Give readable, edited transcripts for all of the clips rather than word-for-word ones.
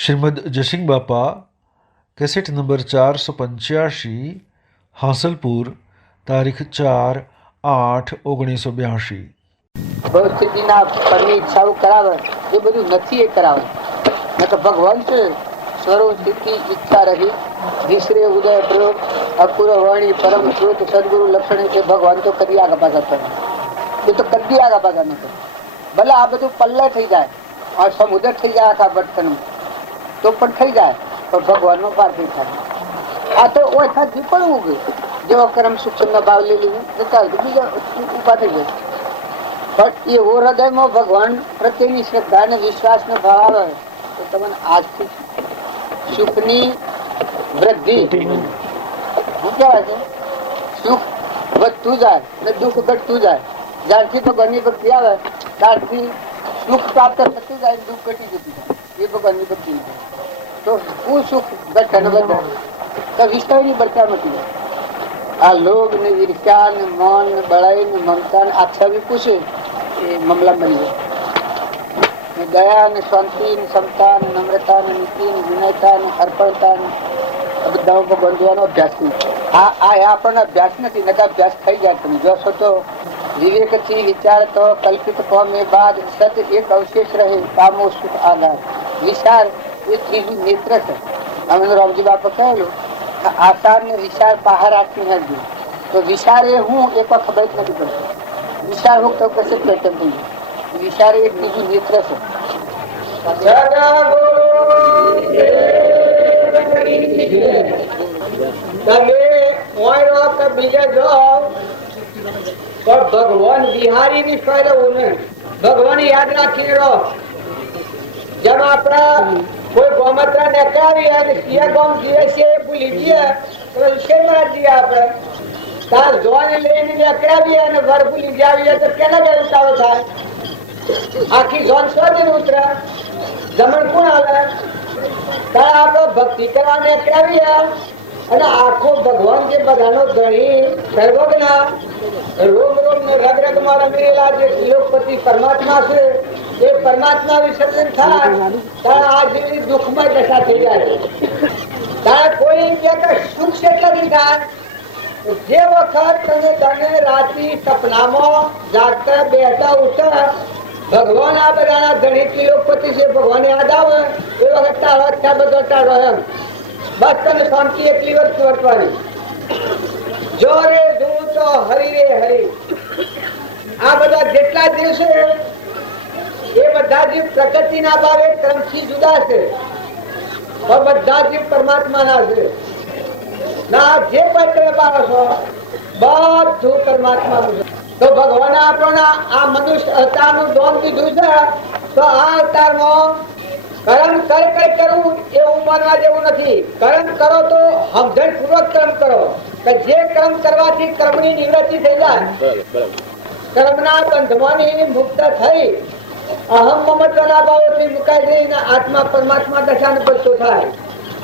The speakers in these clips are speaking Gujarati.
श्रीमद जयसिंह बापा कैसेट नंबर 485 हासलपुर तारीख 4/8/1982। बहुत સ્થિતિના પરની ઈચ્છાઓ કરાવે એ બધું નથી એ કરાવે ન તો ભગવાન છે સ્વરૂપ સ્થિતિ ઈચ્છા રહી વિસરે ઉદય પ્રયોગ અપૂર વાણી પરમ સ્રોત સદગુરુ લક્ષણ છે ભગવાન તો કદી આગા પાછા કરે એ તો કદી આગા પાછા ન કરે ભલે આ બધું પલ્લે થઈ જાય આ સમુદ્ર થઈ જાય આખા ભટકનું તો પણ થઈ જાય પણ ભગવાનનો પાર થઈ થાય આ તો ઓછા જીપડવું ગયું જેવો કર્મ સૂક્ષ્મ ભાવ લઈ લીધું બીજા ઉભા થઈ જાય પણ એવો હૃદયમાં ભગવાન પ્રત્યેની શ્રદ્ધા અને વિશ્વાસ નો ભાવ આવે તો તમને આજથી સુખની વૃદ્ધિ શું કહેવાય છે સુખ વધતું જાય ને દુઃખ ઘટતું જાય જ્યારથી ભગવાનની ભક્તિ આવે ત્યારથી સુખ પ્રાપ્ત થતું જાય દુઃખ ઘટી જતું જાય એ ભગવાનની ભક્તિ તો હું સુખ ઘટે ને વધે તો વિષયની બરકા મટી જાય આ લોભ ને ઈર્ષ્યા ને મન ને બળાઈ ને મમતા ને આ છવી પૂછે એ મામલા બની જાય દયા ને શાંતિ ને ક્ષમતા ને નમ્રતા ને નીતિ ને વિનયતા ને અર્પણતા ને બધા બંધવાનો અભ્યાસ આ આપણને અભ્યાસ નથી નકા અભ્યાસ થઈ જાય તમે જોશો તો વિવેક થી વિચાર તો કલ્પિત પામે બાદ સત એક અવશેષ રહે કામો સુખ આધાર વિચાર એ ત્રીજું નેત્ર છે અમે રામજી બાપા કહેલું આસાર ને વિચાર બહાર રાખી નથી તો વિચાર એ હું એક ખબર જ નથી પડતી વિચાર હું તો કશે પેટર્ન થઈ જાય વિચાર એક બીજું નેત્ર છે ભગવાન બિહારી ની ફેરવું ને ભગવાન યાદ રાખી રહો જેમ આપડા કોઈ ગોમત્ર ને કરાવી અને કિયા ગોમ જીવે છે એ ભૂલી જઈએ તો શેર માં જઈએ આપણે તાર જોવાને લઈને કરાવીએ અને વર ભૂલી જાવીએ તો કેના બે ઉતારો થાય આખી જોન સ્વર્ગ ઉતરે જમણ કોણ આવે તાર આપણે ભક્તિ કરવાને કરાવીએ અને આખો ભગવાન જે બધાનો ધણી સર્વજ્ઞ રોમ રોમ ને રગ રગ માં રમેલા જે શિલોપતિ પરમાત્મા છે એ પરમાત્મા વિસર્જન થાય ત્યારે આ જેવી દુઃખમય દશા થઈ જાય ત્યારે કોઈ સુખ કેટલી થાય જે વખત તમે રાત્રિ સપનામાં જાગતા બેસતા ઉઠતા ભગવાન આ બધાના ધણી કિલોપતિ છે ભગવાન યાદ આવે એ વખત તારા ત્યાં બધો તારો એમ બસ તમે શાંતિ એટલી વખત વર્તવાની જો રે દૂર તો હરી રે હરી આ બધા જેટલા દિવસે એ બધા જીવ પ્રકૃતિના ભાવે ક્રમથી જુદા છે પણ બધા જીવ પરમાત્માના છે ના જે પણ તમે પાડો છો બધું પરમાત્માનું છે તો ભગવાન આપણને આ મનુષ્ય અવતારનું દોન દીધું છે તો આ અવતારમાં કર્મ કરવું એવું માનવા જેવું નથી કર્મ કરો તો સમજણ પૂર્વક કર્મ કરો કે જે કર્મ કરવાથી કર્મની નિવૃત્તિ થઈ જાય કર્મના બંધમાંથી મુક્ત થઈ અહમ મમત્વના ભાવોથી મુકાઈ જઈને આત્મા પરમાત્મા દશાને પછો થાય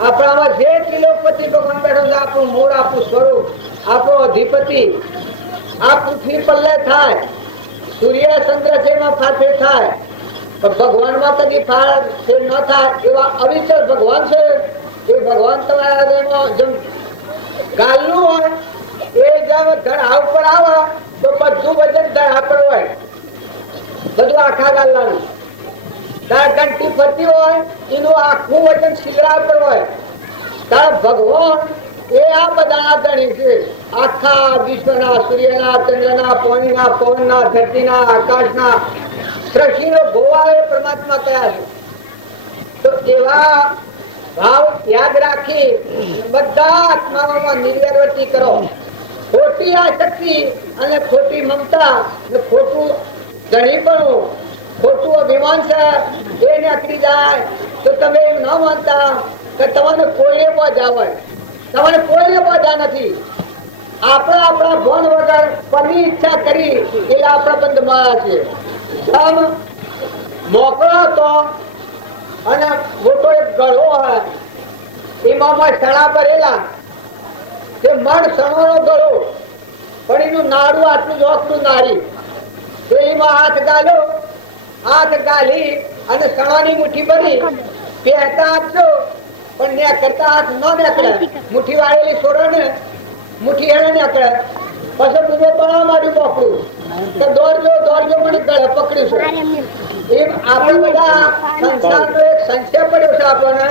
આપણામાં જે ત્રિલોકપતિ ભગવાન બેઠો છે આપણું મૂળ આપણું સ્વરૂપ આપણો અધિપતિ આ પૃથ્વી પલ્લે થાય સૂર્ય ચંદ્ર છે એમાં ફાફે થાય પણ ભગવાનમાં કદી ફેર ન થાય એવા અવિચર ભગવાન છે એ ભગવાન તમારા જેમ ગાલનું હોય એ જેમ ધડા ઉપર આવે તો બધું વજન ધડા પર હોય બધું આખા ગાલાનું તાર ઘંટી ફરતી હોય એનું આખું વજન શિગડા પર હોય તાર ભગવાન એ આ બધા ધણી છે આખા વિશ્વના સૂર્યના ચંદ્રના પાણીના પવનના ધરતીના આકાશના સૃષ્ટિનો ભોવા એ પરમાત્મા કયા છે તો એવા ભાવ યાદ રાખી બધા આત્માઓમાં નિર્વ્યવૃત્તિ કરો ખોટી આસક્તિ અને ખોટી મમતા ને ખોટું ધણીપણું ખોટું અભિમાન છે એ નીકળી જાય તો તમે એમ ન માનતા કે તમને કોઈને પહોંચા હોય તમને કોઈને પહોંચા નથી આપણા ભણ વગર પરની ઈચ્છા કરી એટલે આપણા બંધમાં છે મોકળો હતો અને મોટો એક ગળો હોય એમાં સણા ભરેલા તે મણ સણોનો ગળો પણ એનું નાડું આટલું જોખનું નારી એમાં હાથ ગાલ્યો હાથ ગાલી અને સણાની મુઠ્ઠી ભરી પહેતા આપજો પણ ને કરતા હાથ ન નીકળે મુઠ્ઠી વાળેલી સોરો ને મુઠ્ઠી હેણે નીકળે પછી બીજે પણ મારું પકડું કે દોડજો મને ગળે પકડ્યું છે એમ આપણે બધા સંસારનો એક સંશય પડ્યો છે આપણને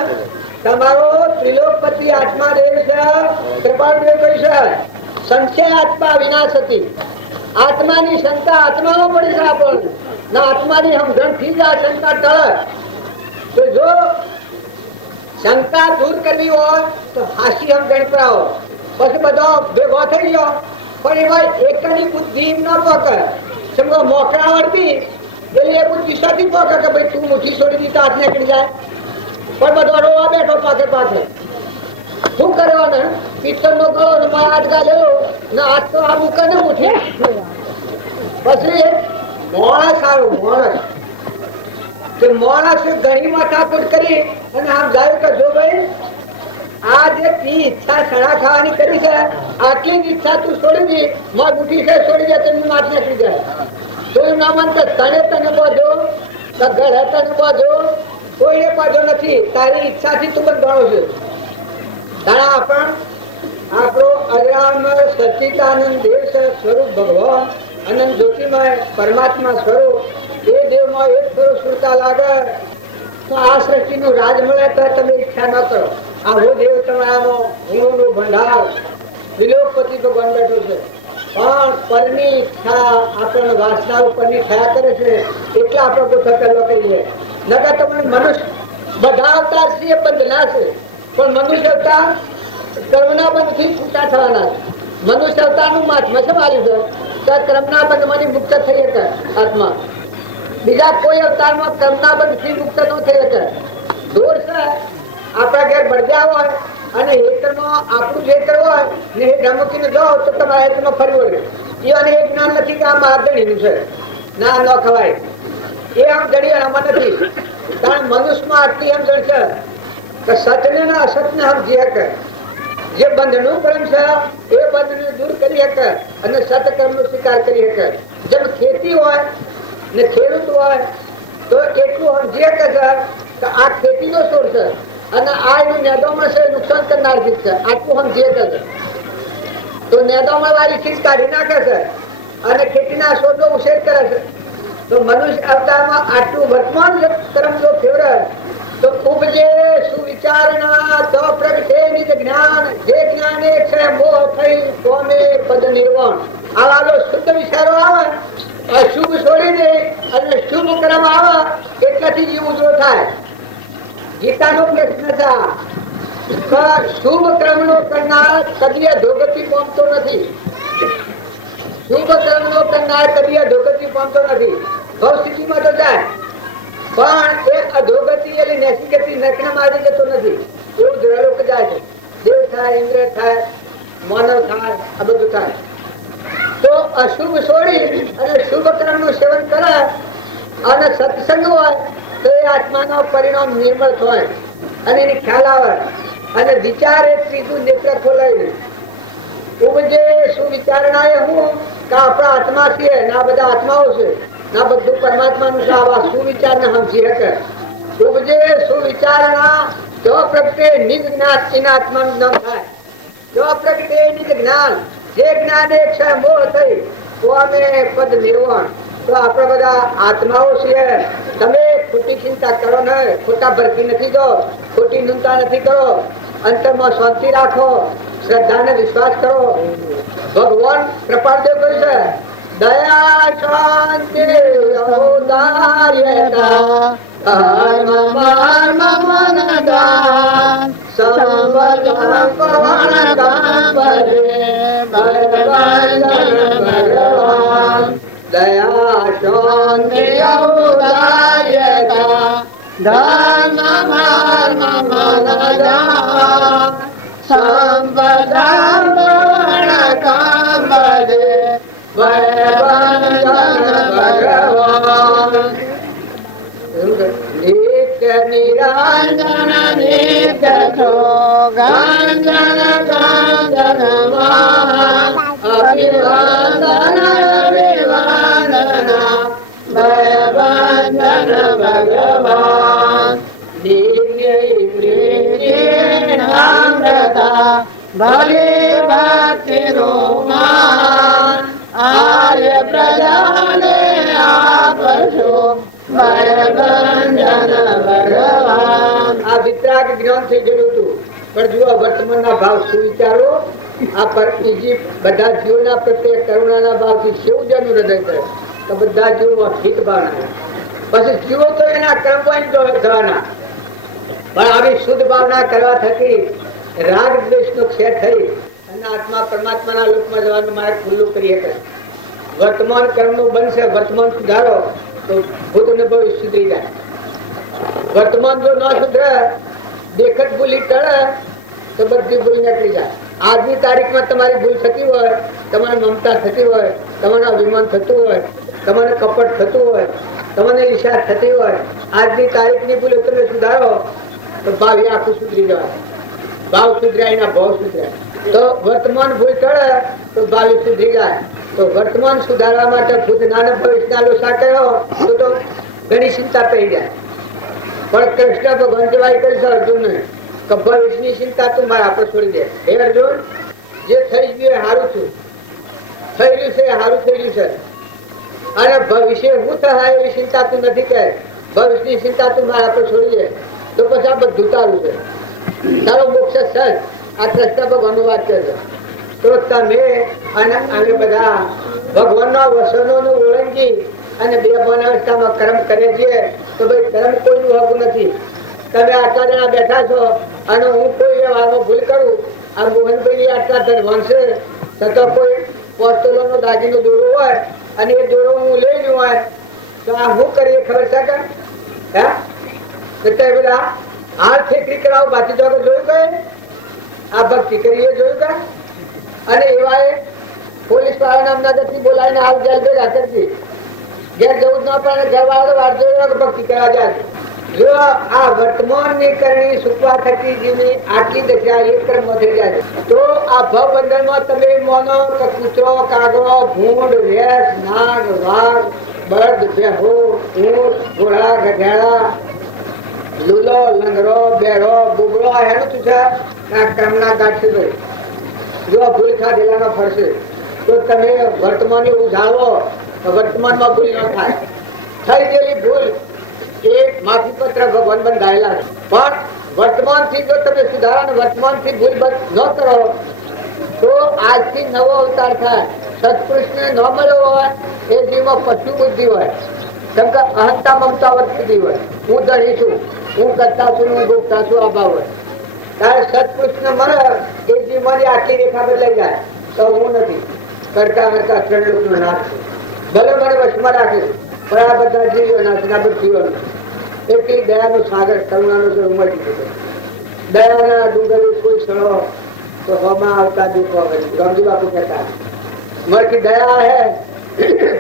તમારો ત્રિલોકપતિ આત્મા દેવ છે કૃપાળદેવ કહ્યું છે સંશય આત્મા વિનાશ હતી આત્માની શંકા આત્મામાં પડી છે આપણને ના આત્માની સમજણથી જ આ શંકા ટળે તો જો શંકા દૂર કરવી હોય તો હાસી સમજણ કરાવો પછી બધો ભેગો થઈ ગયો પણ એમાં એકની બુદ્ધિ ન પકડે સમજો મોકળા વળતી એટલે એ બુદ્ધિ સાથી પકડે કે ભાઈ તું મુઠ્ઠી છોડી દી તો હાથ નીકળી જાય પણ બધો રોવા બેઠો પાછળ શું કર્યો ને પિત્તળ નો ગળો ને મારા આટકા લેવો ને હાથ તો આ મૂકે ને મુઠ્ઠી પછી મોણસ આવ્યો મોણસ કે માણસ ઘણી માથાકૂટ કરી અને આમ જાય કે જો ભાઈ આ જે તી ઈચ્છા સણા ખાવાની કરી છે આટલી જ ઈચ્છા તું છોડી દી માર બુઠી છે છોડી દે તેમની માથ નીકળી જાય તો એમ ના માનતો તને બાંધો ઘરે તને બાંધો કોઈને બાંધો નથી તારી ઈચ્છાથી તું બંધાણો છે તારા પણ આપણો અજરામ સચ્ચિદાનંદ દેવ સ્વરૂપ ભગવાન અનંત જ્યોતિમય પરમાત્મા સ્વરૂપ એ દેવમાં એક થોડો સુરતા લાગે તો આ સૃષ્ટિનું રાજ મળે તો તમે ઈચ્છા ન કરો આવો દેવ તમારામાં ગુણોનો ભંડાર ત્રિલોકપતિ ભગવાન બેઠો છે પણ પરની ઈચ્છા આપણને વાસના ઉપરની થયા કરે છે એટલે આપણે કોઈ થકેલો કહીએ નકર તમને મનુષ્ય બધા અવતાર છે એ બંધના છે પણ મનુષ્ય અવતાર કર્મના બંધથી છૂટા થવાના છે મનુષ્ય અવતારનું મહાત્મા છે મારી છે કર્મના બંધમાંથી મુક્ત થઈ શકે આત્મા બીજા કોઈ અવતારમાં કર્મના બંધથી મુક્ત ન થઈ શકે દોર છે આપણા ઘેર બળજા હોય અને હેતરમાં આપણું હેતર હોય ને એ ઢમકીને જાઓ તો તમારા હેતરમાં ફરી વળે એને એક જ્ઞાન નથી કે આ માર્ગણીનું છે ના ન ખવાય એ આમ જડી આમાં નથી કારણ મનુષ્યમાં આટલી એમ જણ છે કે સત્યને ને અસત્યને સમજી શકે જે બંધનું કર્મ છે એ બંધને દૂર કરી શકે અને સત્કર્મનો સ્વીકાર કરી શકે જેમ ખેતી હોય ને ખેડૂત હોય તો એટલું સમજી શકે છે કે આ ખેતીનો સોર છે અને આ એનું નેદોમાં છે નુકસાન કરનાર ચીજ છે આટલું સમજી શકે છે તો નેદોમાં વાળી ચીજ કાઢી નાખે છે અને ખેતીના સોદો ઉછેર કરે છે તો મનુષ્ય અવતારમાં આટલું વર્તમાન કર્મ જો ફેવરે તો ઉપજે સુવિચારણા તો પ્રગટે નિજ જ્ઞાન જે જ્ઞાને છે મોહ થઈ કોમે પદ નિર્વાણ આવા જો શુદ્ધ વિચારો આવે અશુભ છોડી દે અને શુભ કર્મ આવે એટલાથી જીવ ઉજળો થાય ગીતાનો પ્રશ્ન છે શુભ કર્મનો કરનાર કદી અધોગતિ પામતો નથી શુભ કર્મનો કરનાર કદી અધોગતિ પામતો નથી ભવ સ્થિતિમાં તો જાય પણ એ અધોગતિ એટલે નેસી ગતિ નરકના માર્ગે જતો નથી એવું દ્રલોક જાય છે દેવ થાય ઇન્દ્ર થાય માનવ થાય આ બધું થાય તો અશુભ છોડી અને શુભ કર્મનું સેવન કરે અને સત્સંગ હોય તો એ આત્માનો પરિણામ નિર્મળ થાય અને એને ખ્યાલ આવે અને વિચારે ત્રીજું નેત્ર ખોલાય ઉપજે સુવિચારણા એ હું કે આપણા આત્મા છીએ ને આ બધા આત્માઓ છે ના બધું પરમાત્માનું છે આવા સુવિચાર ને સમજી શકે ઉપજે સુવિચારણા જો પ્રગટે નિજ જ્ઞાન એના આત્માનું નામ થાય જો પ્રગટે નિજ જ્ઞાન જે જ્ઞાન એક છે મોહ થઈ તો અમે પદ નિર્વાણ તો આપણે બધા આત્માઓ છીએ તમે ખોટી ચિંતા કરો ને ખોટા ભરતી નથી દો ખોટી ચિંતા નથી કરો અંતરમાં શાંતિ રાખો શ્રદ્ધાને વિશ્વાસ કરો ભગવાન કૃપાદેવ કહ્યું છે દયા શાંતિ ઔદાર્યતા ધર્મ મર્મ મન દાન સંવર્ધન પવન કાંબરે ભગવાન દયા શાંતિ ઔદાર્યતા ધર્મ મર્મ મન દાન સંવર્ધન પવન કાંબરે ભગવાન નિત્ય નિરંજન નિત્ય ગાંજન ગાંજન અભિવાદન અભિવાદન ભગવાન નિત્ય પ્રીતિ નમ્રતા ભલે ભક્તિ રોમાન આર્ય પ્રજાને આપશો ભયભંજન ભગવાન. આ વિતરાગ જ્ઞાન થઈ ગયેલું હતું. પણ જુઓ વર્તમાનના ભાવ શું વિચારો. આ પરથી બધા જીવોના પ્રત્યે કરુણાના ભાવથી શિવ જનું હૃદય કરે તો બધા જીવોમાં હિત ભાવના. પછી જીવો તો એના કર્મ થવાના, પણ આવી શુદ્ધ ભાવના કરવા થકી રાગ દ્વેષ નો ક્ષય થઈ અને આત્મા પરમાત્માના લોકમાં જવાનું માર્ગ ખુલ્લું કરી શકે. વર્તમાન કર્મ નું બનશે, વર્તમાન સુધારો તો ભૂત અને ભવિષ્ય સુધરી જાય. વર્તમાન જો ન સુધરે, દેખત ભૂલી ટળે તો બધી ભૂલ નીકળી જાય. આજની તારીખમાં તમારી ભૂલ થતી હોય, તમારે મમતા થતી હોય, તમારું અભિમાન થતું હોય, તમારે કપટ થતું હોય, તમને ઈચ્છા થતી હોય, આજની તારીખની ભૂલ તમે સુધારો તો ભાવ આખું સુધરી જવાય. ભાવ સુધર્યા એના ભાવ સુધર્યા. તો વર્તમાન ભૂલ ટળે તો ભાવિ સુધરી જાય. તો વર્તમાન સુધારવા માટે ભૂતના અને ભવિષ્યના લોસા કર્યો તો ઘણી ચિંતા થઈ જાય. પણ કૃષ્ણ ભગવાન જવાય કરીશ અર્જુન કે ભવિષ્યની ચિંતા તું મારા પર છોડી દે. હે અર્જુન, જે થઈ ગયું એ સારું છું, થયેલું છે એ સારું થયેલું છે, અને ભવિષ્ય શું થાય એવી ચિંતા તું નથી કરે. ભવિષ્યની ચિંતા તું મારા પર છોડી દે તો પછી આ બધું તારું છે, તારો મોક્ષ સચ. આ કૃષ્ણ ભગવાન વાત કરે તો તમે અને અમે બધા ભગવાનના વસનોનું ઓળંગી અને બે અવસ્થામાં કર્મ કરે છે. તો ભાઈ કર્મ કોઈનું હોતું નથી. તમે આટલા જણા બેઠા છો અને હું કોઈ વ્યવહારમાં ભૂલ કરું, આ મોહનભાઈ આટલા ધનવાન છે છતાં કોઈ પોસ્ટોલોનો દાગીનો દોરો હોય અને એ દોરો હું લઈ લઉં હોય તો આ શું કરીએ ખબર છે કે બધા હાથ ઠેકડી કરાવો બાકી તો જોયું કે આ ભક્તિ કરીએ જોયું કે. અને એવા પોલીસ વાળાના નજરથી બોલાવીને હાલ જેલ ભેગા કરતી. ઘેર જવું જ ન પડે, ઘર વાળા વાર જોયું ભક્તિ કરવા જાય. જો આ વર્તમાન ની કરણી સુખવા થકી જેની આટલી દશા એક ક્રમ થઈ જાય તો આ ભવ બંધન માં તમે મોનો કે કૂતરો, કાગડો, ભૂંડ, રેસ, નાગ, વાઘ, બળદ, ભેહો, ઊંટ, ઘોડા, ગધેડા, લૂલો, લંગડો, બેરો, બુગડો એનું શું છે આ ક્રમના ગાંઠી દો. જો ભૂલ ખાધેલામાં ફરશે તો તમે વર્તમાન ઉજાળો તો વર્તમાનમાં ભૂલ ન થાય. થઈ ગયેલી ભૂલ એ માફી પત્ર ભગવાન બંધાયેલા છે. પણ વર્તમાન થી જો તમે સુધારા વર્તમાન થી ભૂલ ન કરો તો આજથી નવો અવતાર થાય. સત્પુરુષ ને ન મળ્યો હોય એ જીવમાં પશુ બુદ્ધિ હોય, કેમ કે અહંતા મમતા વર્તતી હોય. હું ધણી છું, હું કરતા છું, હું ભોગતા છું આ ભાવ હોય. ત્યારે સત્પુરુષ ને મળે એ જીવવાની આટલી રેખા બદલાઈ જાય તો હું નથી કરતા કરતા ત્રણ લોક નો નાશ છે. ભલે મને વશમાં રાખે પણ આ બધા જીવો નાશ ના બધા જીવો એટલી દયાનો સાગર કરુણાનો જો ઉમટી દીધો. દયાના ડુંગરે કોઈ સળો તો હોમાં આવતા દુઃખો ગમજી બાપુ કહેતા મરકી દયા હે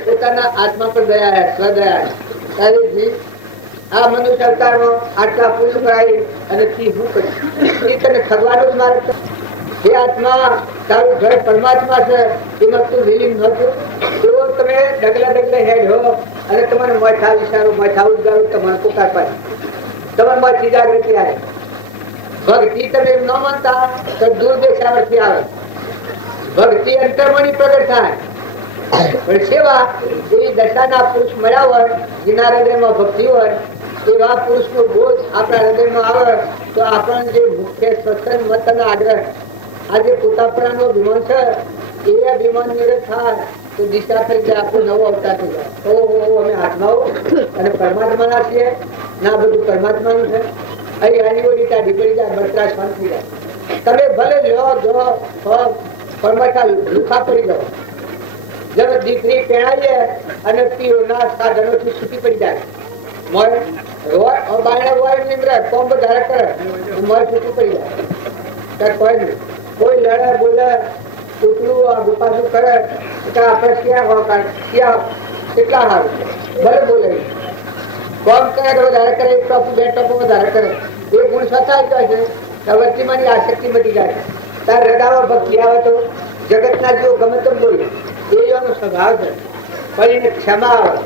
પોતાના આત્મા પર દયા હે, સ્વદયા હે. તારી આ મનુષ્ય અવતારમાં આટલા પુરુષ કરાવી અને તી હું કરી એ તને ખગવાનું જ મારે. જે આત્મા તારું ઘર પરમાત્મા છે એમાં તું વિલીન નતું તો તમે ડગલે ડગલે હેડ હો અને તમારે મઠા વિચારો મઠા ઉદગારો તમારે પોકાર પાડે તમારે મઠી જાગૃતિ આવે. ભક્તિ તમે એમ ન માનતા તો દૂર દેખાવરથી આવે. ભક્તિ અંતર્મણી પ્રગટ થાય. પણ સેવા એવી દશાના પુરુષ મળ્યા હોય જેના હૃદયમાં ભક્તિ હોય એવા પુરુષ નો બોધ આપણા હૃદયમાં આવે તો આપણને જે મુખ્ય સ્વતંત્ર મતના આગ્રહ આજે પોતાપણાનો અભિમાન છે એ અભિમાન નિરત થાય તો દિશા થઈ જાય, આપણો નવો અવતાર થઈ જાય. ઓહો અમે આત્માઓ અને પરમાત્માના છીએ ના, બધું પરમાત્માનું છે. અહીં આની ઓડી કાઢી પડી જાય, બળતરા શાંત થઈ જાય. તમે ભલે લો જો પરમાત્મા લુખા પડી જાઓ. જયારે દીકરી પહેણાવીએ અને પીઓના સાધનોથી છૂટી પડી જાય કોઈ લડે બોલે ઉતરું ગુપાસું કરે આપડે ક્યાં કેટલા સારું ભલે બોલે કોમ કરે તો વધારે કરે, એક ટોપ બે ટોપ વધારે કરે એ ગુણ સચાઈ જાય છે. વચ્ચેમાંની આસક્તિ મટી જાય છે. તાર હૃદયમાં ભક્તિ આવે તો જગતના જેવો ગમે તેમ બોલે એ એનો સ્વભાવ છે. પણ એને ક્ષમા આવે,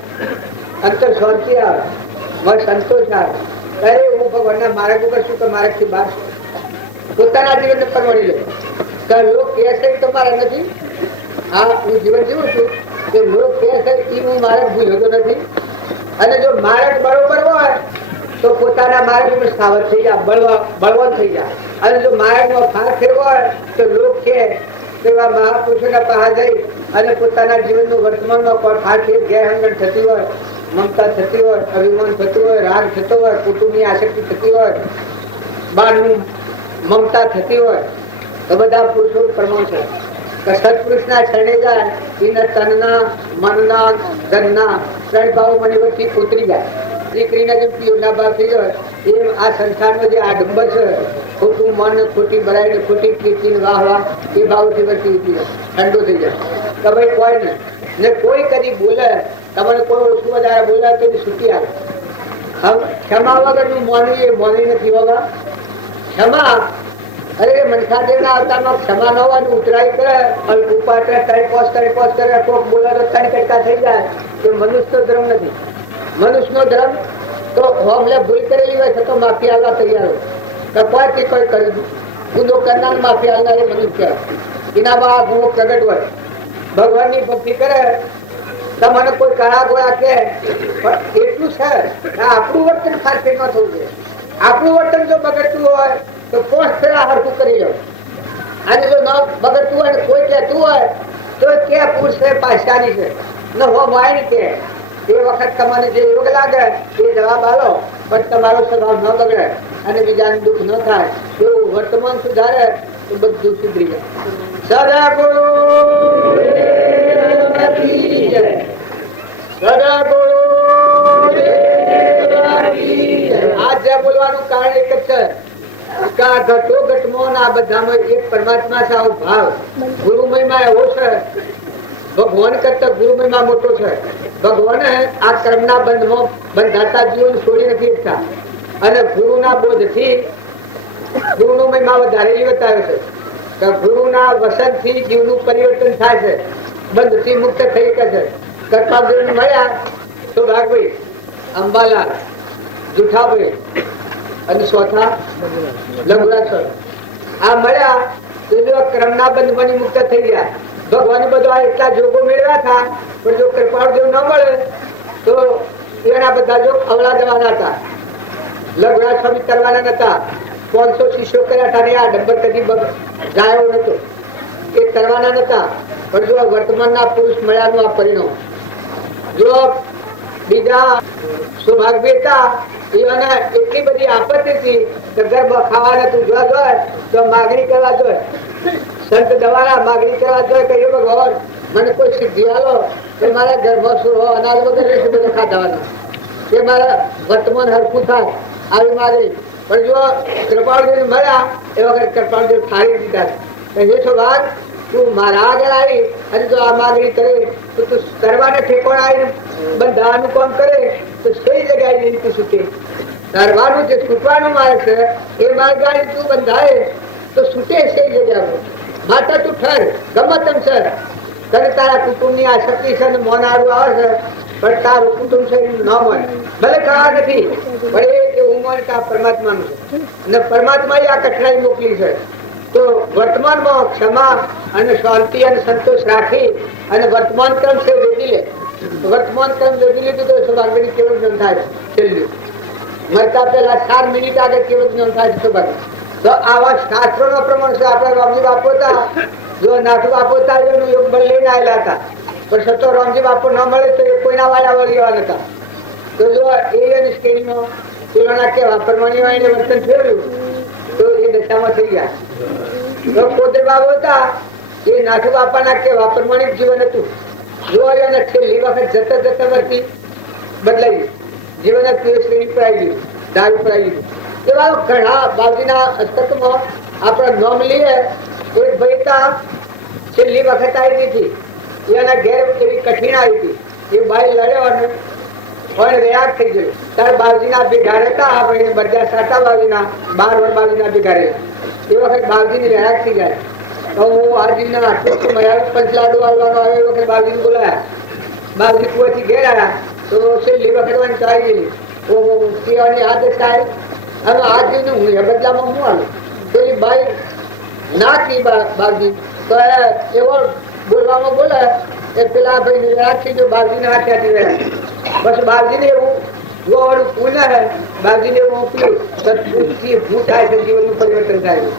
અંતર શાંતિ આવે, મન સંતોષ આવે, અરે હું ભગવાનના માર્ગ ઉપર છું કે માર્ગથી બહાર છું. પોતાના જીવનને પરવડી લે. તો લોક કહે છે તો મારે નથી. આ હું જીવન જીવું છું કે લોક કહે છે એ હું માર્ગ ભૂલ્યો તો નથી. અને જો માર્ગ બરોબર હોય તો પોતાના માર્ગમાં સ્થાવર થઈ જાય, બળવાન થઈ જાય. અને જો માર્ગમાં ફાંક ફેરવો હોય તો લોક કે એવા મહાપુરુષોના પાસે જઈ અને પોતાના જીવનનું વર્તમાનમાં કોઈ ફાંક ગેરહંગણ થતી હોય, મમતા થતી હોય, અભિમાન થતું હોય, રાગ થતો હોય, કુટુંબની આસક્તિ થતી હોય, બાળનું મમતા થતી હોય, તો બધા પુરુષો પ્રમાણ છે કે સત્પુરુષના શરણે જાય એના તનના, મનના, ધનના ત્રણ ભાવો મને વચ્ચે ઉતરી જાય. દીકરીના જેમ પીઓના ભાવ થઈ જાય એમ આ સંસારનો જે આડંબર છે, ખોટું મન, ખોટી બરાઈ, ખોટી કીર્તિ, વાહ વાહ, એ ભાવથી વચ્ચે ઉતરી જાય, ઠંડો થઈ જાય. કે ભાઈ કોઈ ને કોઈ કદી બોલે, તમારે કોઈ ઓછું વધારે બોલે તો છૂટી આવે. ક્ષમા વગરનું મોનવી એ મોનવી નથી હોગા. ક્ષમા અરે મનખાદેવના અવતારમાં ક્ષમા ન હોય ઉતરાઈ કરે, ઉપાડ કરે, તરી કરે, કોક બોલે તો ત્રણ કટકા થઈ જાય. એ મનુષ્યનો ધર્મ નથી. મનુષ્યનો ધર્મ તો હોમલે ભૂલ કરેલી હોય તો માફી આવવા તૈયાર હોય. કોઈ કોઈ કરી ગુનો કરનાર માફી આવનાર એ મનુષ્ય. એનામાં ગુનો પ્રગટ હોય. ભગવાનની ભક્તિ કરે તમને કોઈ કળા ગોળા કે પણ એટલું છે આપણું વર્તન ખાતે ન થવું જોઈએ. આપણું વર્તન જો બગડતું હોય તો પોસ્ટ ફેરા હરખું કરી લો. અને જો ન બગડતું હોય ને કોઈ કહેતું હોય તો કે પુરુષ છે પાછાની છે ન હો માય કે એ વખત તમને જે યોગ લાગે એ જવાબ આલો, પણ તમારો સ્વભાવ ન બગડે અને બીજાને દુઃખ ન થાય એવું વર્તમાન સુધારે તો બધું સુધરી જાય. સદા ગુરુ બોલવાનું કારણ એક જ છે કે આ ઘટો ઘટમાં આ બધામાં એક પરમાત્મા છે. આવો ભાવ ગુરુ મહિમા એવો છે, ભગવાન કરતા ગુરુ મહિમા મોટો છે. ભગવાને આ કર્મના બંધમાં બંધાતા જીવન છોડી નથી શકતા અને ગુરુના બોધથી ગુરુનો મહિમા વધારેલી બતાવે છે કે ગુરુના વસનથી જીવનું પરિવર્તન થાય છે, બંધથી મુક્ત થઈ શકે છે. કરપાલદેવ મળ્યા તો ભાગભાઈ, અંબાલાલ, જુઠાભાઈ અને ચોથા લઘુરાજ આ મળ્યા તો ક્રમના બંધમાંથી મુક્ત થઈ ગયા. ભગવાન બધા એટલા જોગો મેળવ્યા હતા, પણ જો કૃપાળદેવ ન મળે તો એના બધા જોગ અવળા જવાના હતા. લઘુરાજ સ્વામી કરવાના નતા. 500 શિષ્યો કર્યા હતા ને આ ડબ્બર કદી જાયો નતો, એ કરવાના નતા. પણ જો વર્તમાનના પુરુષ મળ્યાનું આ પરિણામ. જો બીજા સૌભાગ્ય હતા એને એટલી બધી આપત્તિ હતી કે ગર્ભ ખાવાને તું જો જોઈએ તો માગણી કરવા જોઈએ. સંત દવાના માગણી કરવા જોઈએ કે એ ભગવાન મને કોઈ સિદ્ધિ આલો કે મારા ગર્ભ શું અનાજ વગર બધું ખાધવાના, કે મારા વર્તમાન હરખું થાય આવી માગણી. પણ જો કૃપાળદેવ મળ્યા એ વખત કૃપાળદેવ થાળી દીધા હે સૌભાગ, તું મારા આગળ આવી અને જો આ માગણી કરે તો તું કરવાને ઠેકોણ આવીને બંધાવાનું કામ કરે તો સહી જગ્યાએ તું છૂટે. કરવાનું જે છૂટવાનું માર્ગ છે એ માર્ગ તું બંધાય તો છૂટે સહી જગ્યા. માતા તું ઠર ગમે તેમ છે તને તારા કુટુંબની આ શક્તિ છે ને મોનાડું આવે છે, પણ તારું કુટુંબ છે ન મળે. ભલે ખાવા નથી પણ એ ઉંમર કે આ પરમાત્માનું છે અને પરમાત્મા આ કઠણાઈ મોકલી છે. તો વર્તમાનમાં ક્ષમા અને શાંતિ અને સંતોષ રાખી અને વર્તમાન ક્રમ છે વેદી લે. વર્તમાન ક્રમ વેદી લીધું તો સૌભાગ્યની કેવળ જ્ઞાન થાય. છેલ્લું મરતા પહેલા 4 મિનિટ આગળ કેવળ જ્ઞાન થાય છે સૌભાગ્ય. તો આવા શાસ્ત્રોનો પ્રમાણ છે. આપણા રામજી બાપુ હતા, જો નાથુ બાપુ હતા એનું યોગ બળ લઈને આવેલા હતા, પણ સતો રામજી બાપુ ન મળે તો એ કોઈના વાળા વળ્યા નતા. તો જો એ નિષ્કેરીમાં પેલાના કેવા પરમાણી વાળીને વર્તન ફેરવ્યું તો એ દશામાં થઈ ગયા. તો પોતે બાબુ હતા એ નાથુ બાપાના કેવા પ્રમાણિક જીવન હતું. જો એને છેલ્લી વખત જતા જતા વર્તી બદલાઈ જીવન શ્રેણી પર આવી ગયું, દારૂ પર આવી ગયું. એવા ઘણા બાજુના હસ્તકમાં આપણે નોમ લઈએ. એક ભાઈતા છેલ્લી વખત આવી હતી, એના ઘેર એવી કઠિન આવી હતી, એ બાઈ લડ્યો અને વ્યાગ થઈ ગયો. તાર બાવજીના ભેગા હતા, આપણે બરજા સાટા બાવજીના 12 વર્ષ બાવજીના ભેગા રહેલા. એ વખત બાવજીની વ્યાગ થઈ જાય તો હું આજીના પંચલાડુ આવવાનો આવ્યો. એ વખત બાવજીને બોલાયા. બાવજી કુવાથી ઘેર આવ્યા તો છેલ્લી વખત ચાલી ગયેલી ઓહો પીવાની આદત થાય. હવે આ જીવનું હું એ બદલામાં હું આવું. પેલી બાઈ ના કી બાજી તો એવો બોલવામાં બોલે એ પેલા ભાઈ રાખી દો બાજી ને હાથે બસ બાજી ને એવું જોવાનું પૂન હે બાજી ને એવું પીવું ભૂ થાય છે, જીવનનું પરિવર્તન થાય.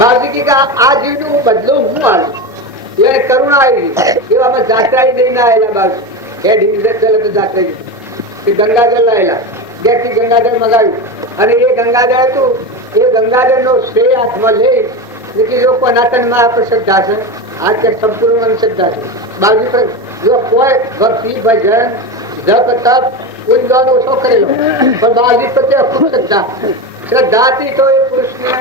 બાજી કી આ જીવનું હું બદલું હું આવું. એને કરુણા આવી એવામાં જાત્રા દઈને આવેલા બાજુ એ ડિવિઝન જાત્રા ગંગાજળ લાયેલા ગેસથી ગંગાજળ મગાવ્યું અને એ ગંગાજળ હતું એ ગંગાજળ નો શ્રેય હાથમાં લઈ બીજી જો સનાતન માં આપણે શ્રદ્ધા છે આ કે સંપૂર્ણ શ્રદ્ધા છે. બાજુ પર જો કોઈ ભક્તિ ભજન જપ તપ ઉદ્ગાન ઓછો કરેલો પણ બાજુ પ્રત્યે ખૂબ શ્રદ્ધા હતી તો એ પુરુષને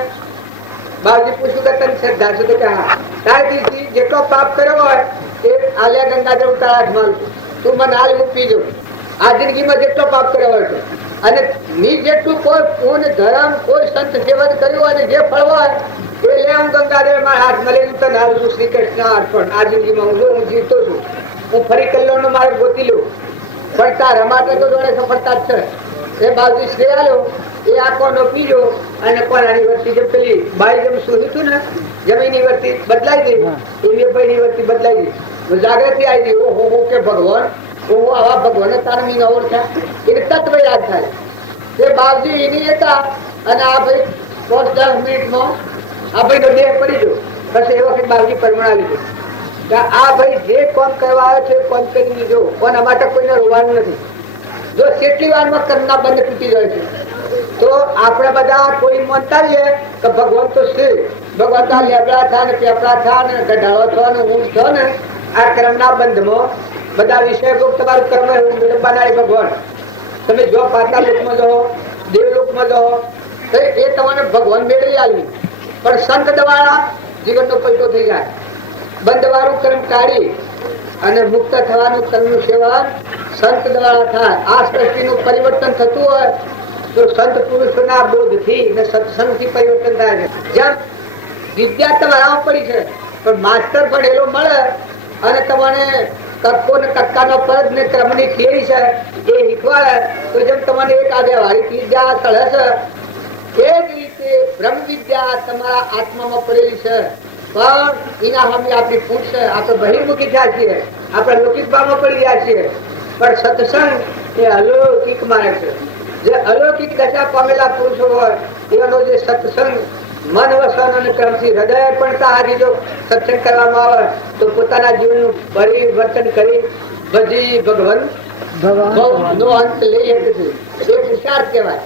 બાજી પૂછ્યું કે તને શ્રદ્ધા છે તો કે હા તારી જેટલો પાપ કર્યો હોય એ આલ્યા ગંગાજળ ઉતાર હાથમાં તું મને હાલ હું પીજો. આ જિંદગીમાં જેટલો પાપ કર્યો હોય તો અને ની જેટલું કોઈ પૂર્ણ ધર્મ કોઈ સંત સેવન કર્યું અને જે ફળ હોય એ લે હું ગંગાજળ મારા હાથમાં લઈને તને હાલ છું શ્રી કૃષ્ણ અર્પણ. આ જિંદગીમાં હું જીવતો છું, હું ફરી કલ્યાણ નો માર્ગ ગોતી લઉં પણ તારા માટે તો જોડે સફળતા જ છે. એ બાજુ શ્રેય આલ્યો એ આખો નો પીજો અને કોનાની વર્તી જે પેલી બાઈ જેમ સુધ્યું હતું ને જમીનની વર્તી બદલાઈ ગઈ એની ભાઈની વર્તી બદલાઈ ગઈ. જાગૃતિ આવી ગઈ ઓહો હો કે ભગવાન ઓહો આવા ભગવાન તારા મીના ઓળખ્યા એને તત્વ યાદ થાય. એ બાપજી એની હતા અને આ ભાઈ 5-10 મિનિટમાં આ ભાઈ નો દેહ પડી ગયો. પછી એ વખત બાપજી પરમણા લીધું કે આ ભાઈ જે કામ કરવા આવે છે કામ કરી લીધો કોના માટે કોઈને રોવાનું નથી. જો કેટલી વારમાં કરના બંધ તૂટી જાય છે તો આપણે બધા કોઈ માનતાઈએ કે ભગવાન તો છે ભગવાન તો લેબડા થા ને પેપડા થા ને ગઢાળો થવા ને ઊંઘ થયો ને આ કર્મના બંધમાં બધા વિષય તમારું કર્મ બનાવી ભગવાન તમે જો પાતાળ લોકમાં જાઓ દેવલોકમાં જાઓ તો એ તમને ભગવાન મેળવી આવી પણ સંત દ્વારા જીવનનો પલટો થઈ જાય. બંધ વાળું કર્મ કાઢી અને મુક્ત થવાનું કર્મનું સેવન સંત દ્વારા થાય. આ સૃષ્ટિનું પરિવર્તન થતું હોય તો સંત પુરુષોના બોધથી અને સત્સંગથી પરિવર્તન થાય છે. જેમ વિદ્યા તમારામાં પડી છે પણ માસ્ટર ભણેલો મળે અને તમને કક્કો ને કક્કાનો પદ ને ક્રમની થિયરી છે એ શીખવાડે તો જેમ તમને એક આધ્યાત્મિક વિદ્યા સળે છે એ જ રીતે બ્રહ્મ વિદ્યા તમારા આત્મામાં પડેલી છે પણ એના સામે આપણી ફૂટ છે. આપણે બહિર્મુખી થયા છીએ, આપણે લૌકિક ભાવમાં પડી ગયા છીએ પણ સત્સંગ એ અલૌકિક માને છે. જે અલૌકિક દશા પામેલા પુરુષો હોય એનો જે સત્સંગ મન વસન અને ક્રમથી હૃદય પણ તારી જો સત્સંગ કરવામાં આવે તો પોતાના જીવનનું પરિવર્તન કરી બધી ભગવાન નો અંત લઈ શકે છે. એ પુરુષાર્થ કહેવાય.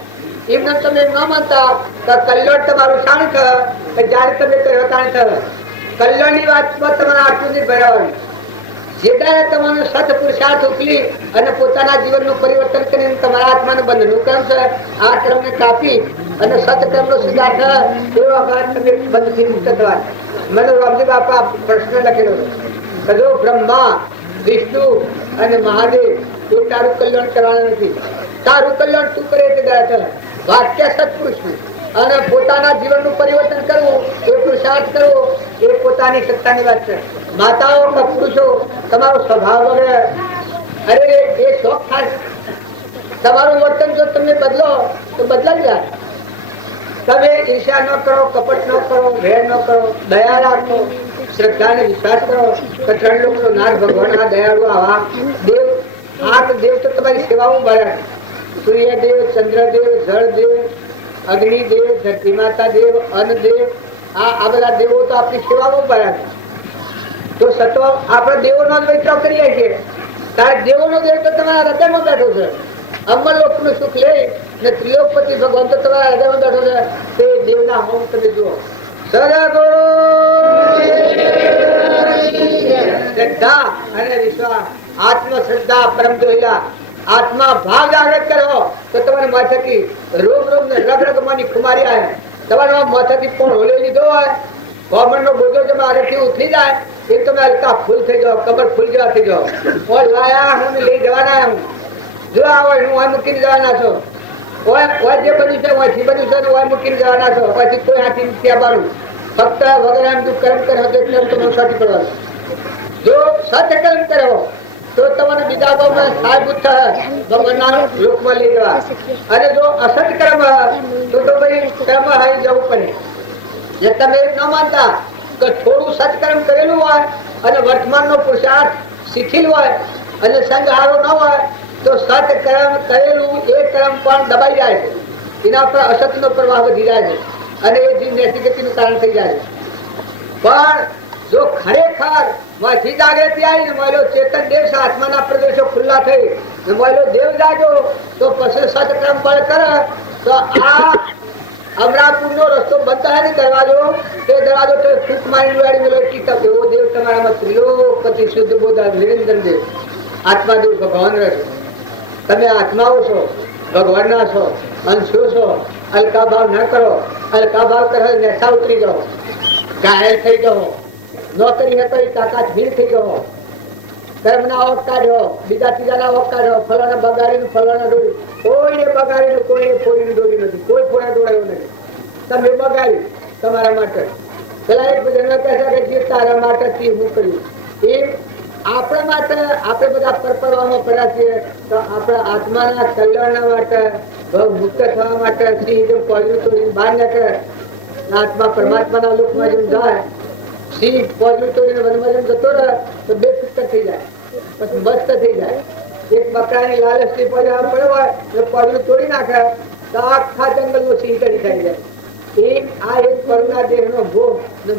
એમને તમે ન માનતા કે કલ્યાણ તમારું શાણ થયો કે જયારે તમે કહ્યો તાણ થયો કલ્યાણની વાતમાં તમારા આટલું નહીં ભરાવાનું. જેદારે તમારો સત પુરુષાર્થ ઉકલી અને પોતાના જીવનનું પરિવર્તન કરીને તમારા આત્માને બંધનું ક્રમ છે આ ક્રમને કાપી અને સતક્રમનો સુધાર થાય એ વખત તમે બંધથી મુક્ત થવા. મને રામજી બાપા પ્રશ્ન લખેલો કે જો બ્રહ્મા વિષ્ણુ અને મહાદેવ એ તારું કલ્યાણ કરવાના નથી. તારું કલ્યાણ તું કરે તે દયા વાક્ય સત્પુરુષનું અને પોતાના જીવનનું પરિવર્તન કરવું એ પુરુષાર્થ કરવો એ પોતાની સત્તાની વાત છે. માતાઓ કે પુરુષો તમારો સ્વભાવ વગેરે અરે એ શોખ થાય. તમારું વર્તન જો તમે બદલો તો બદલાઈ જાય. તમે ઈર્ષા ન કરો, કપટ ન કરો, ભેદ ન કરો, દયા રાખો, શ્રદ્ધા ને વિશ્વાસ કરો કે 3 લોકનો નાથ ભગવાન આ દયાળુ આવા દેવ આઠ દેવ તો તમારી સેવામાં ભર્યા. સૂર્યદેવ, ચંદ્રદેવ, જળદેવ, અગ્નિદેવ, ધરતી માતા દેવ, અન્નદેવ આ બધા દેવો તો આપણી સેવામાં ભર્યા છે. તો સત્વ આપણે દેવોનો જ વૈચાર કરીએ છીએ ત્યારે દેવોનો દેવ તો તમારા હૃદયમાં બેઠો છે. અમરલોક નું સુખ લે ને ત્રિલોકપતિ ભગવાન તો તમારા હૃદયમાં બેઠો છે. તે દેવના હોમ તમે જુઓ. શ્રદ્ધા અને વિશ્વાસ, આત્મશ્રદ્ધા પરમ જોયેલા આત્મા ભાવ જાગૃત કરો તો તમારે માથાથી રોગ રોગ ને રગ રગમાંની ખુમારી આવે. તમારા માથાથી પણ હોલે લીધો હોય ગોમન નો બોજો જે મારેથી ઉઠી જાય એ તમે હલકા ફૂલ થઈ જાઓ, કમર ફૂલ જેવા થઈ જાઓ. ઓય લાયા હું લઈ જવાના હું જો આવે હું આ મૂકીને જવાના છો. ઓય જે બન્યું છે ઓયથી બન્યું છે ઓય મૂકીને જવાના છો. પછી કોઈ હાથી નથી આવવાનું. ફક્ત વગર એમ તું કર્મ કરે તો એટલે તમને સાચી પડવાનું. જો સત્ય કર્મ કરો તો તમને બીજા ગામમાં સાહેબ ભગવાનના લોકમાં લઈ જવા. અને જો અસત કર્મ તો ભાઈ કર્મ હારી જવું પડે. જે તમે ન માનતા કે થોડું સત્કર્મ કરેલું હોય અને વર્તમાનનો પુરુષાર્થ શીખેલું હોય અને સંગ હારો ન હોય તો સત્કર્મ કરેલું એ કર્મ પણ દબાઈ જાય છે. એના પર અસતનો પ્રવાહ વધી જાય છે અને એ જીવ નૈતિકતાનું કારણ થઈ જાય છે. પણ જો ખરેખર માંથી જાગૃતિ આવી ને મારો ચેતન દેશ આત્માના પ્રદેશો ખુલ્લા થઈ ને મારો દેવ જાગો તો પછી સત્કર્મ બળ કરે તો આ અમરાપુર નો રસ્તો બંધ થાય ને દરવાજો તે દરવાજો તો ફૂક મારી વાળી મેલો ટીકા એવો દેવ તમારામાં ત્રિલોકપતિ શુદ્ધ બોધા નિરંજન દેવ આત્મા દેવ ભગવાન રહે. તમે આત્માઓ છો, ભગવાનના છો, અંશો છો. હલકા ભાવ ન કરો. હલકા ભાવ કરે નેશા ઉતરી જાઓ, ઘાયલ થઈ જાઓ, નોકરી હતો એ તાકાત ભીડ થઈ ગયો, ધર્મના ઓક કાઢ્યો, બીજા ત્રીજાના ઓક કાઢ્યો, ફલાણા બગાડીને ફલાણા ડોળી. કોઈને બગાડીને કોઈને ફોડીને ડોળી નથી, કોઈ ફોડા ડોળાયું નથી. તમે બગાડી તમારા માટે. પેલા એક ભજન કહે છે કે જે તારા માટે હું કર્યું એ આપણા માટે. આપણે બધા પરપરવામાં પડ્યા છીએ તો આપણા આત્માના કલ્યાણ માટે, મુક્ત થવા માટે સિંહ જેમ પોજ્યું તો બહાર નીકળે, આત્મા પરમાત્માના લોકમાં જેમ જાય, સિંહ પોજ્યું તો વનમાં જેમ જતો રહે તો બે ફિક્કર થઈ જાય, પછી મસ્ત થઈ જાય. એક બકરાની લાલચ થી પડ્યો હોય તો પોજ્યું તોડી નાખે તો આખા જંગલનો સિંહ કરી થઈ જાય. આ એક કરુણા દેહ નો ભોગ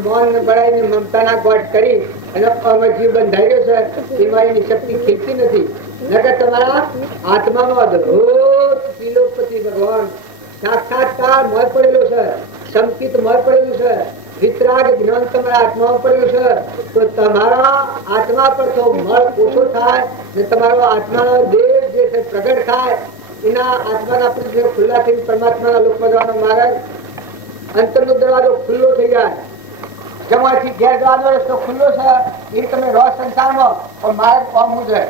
મૌન બળાઈને મમતાના ગોઠ કરી અને અમરજીવ બંધાઈ ગયો છે. એમાં એની શક્તિ ખીલતી નથી. નકર તમારા આત્માનો અદ્ભુત ત્રિલોકપતિ ભગવાન સાક્ષાત્કાર મળ પડેલો છે, સંકિત મળ પડેલું છે, વિતરાગ જ્ઞાન તમારા આત્મામાં પડેલું છે. તો તમારા આત્મા પર તો મળ ઓછો થાય ને તમારો આત્માનો દેહ જે છે પ્રગટ થાય. એના આત્માના ખુલ્લા થઈ પરમાત્માના લોકમાં જવાનો માર્ગ અંતરનો દરવાજો ખુલ્લો થઈ જાય. જમાથી ઘેર જવાનો રસ્તો ખુલ્લો છે. એ તમે રહો સંસારમાં પણ મારે પામવું છે.